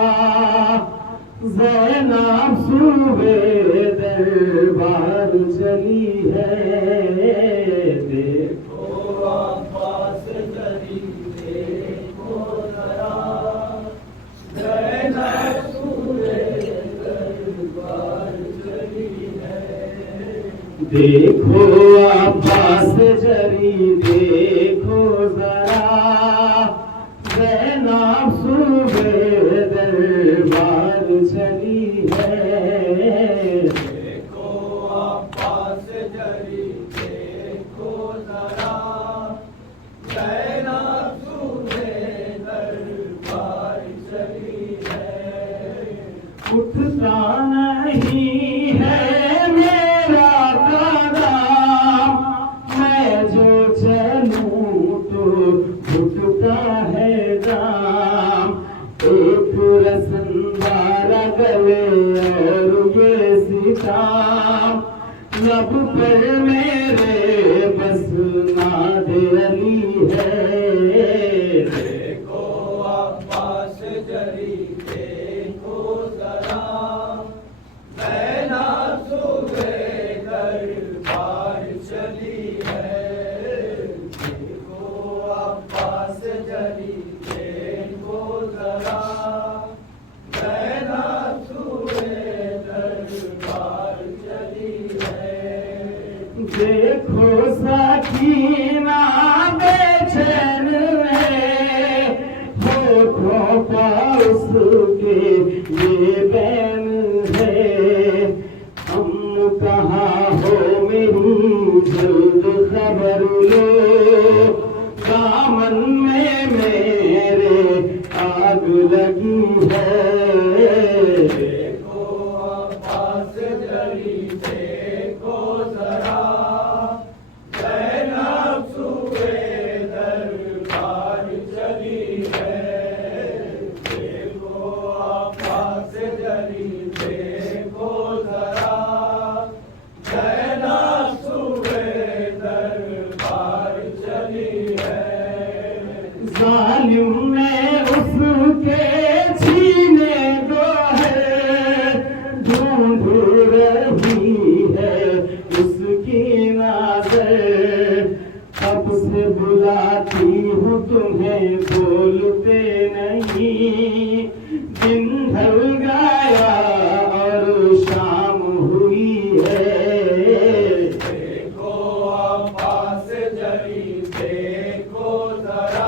زینب سوئے دربار چلی ہے دیکھو عباس جری دیکھو ذرا زینب سوئے دربار چلی ہے دیکھو عباس جری دیکھو ذرا زینب سوئے دربار چلی ہے دیکھو عباس جری دیکھو ذرا زینب سوئے دربار چلی ہے اٹھتا نہیں ہے میرا قدم میں جو چلوں تو اٹھتا ہے دام ایک رسن والا گلے اور یہ ستام لب پر میرے بس ناد علی ہے دیکھو عباس جری دیکھو ذرا زینب سوئے دربار چلی ہے دیکھو عباس جری دیکھو ذرا زینب سوئے دربار چلی ہے دیکھو سکینہ بے چین ہے ہوٹھوں پر اس کے یہ بین ہے ہم کہاں ہو میری جلد خبر لو دامن میں میرے آگ لگی ہے دیکھو عباس جری دیکھو ذرا زینب سوئے دربار چلی ہے دیکھو عباس جری دیکھو ذرا زینب سوئے دربار چلی ہے ظالم نے اس کے سینے کو ہے ڈھونڈ رہی ہے اس کی نظر اب سے بلاتی ہوں تمہیں بولتے نہیں دن ڈھل گیا اور شام ہوئی ہے دیکھو عباس جری دیکھو ذرا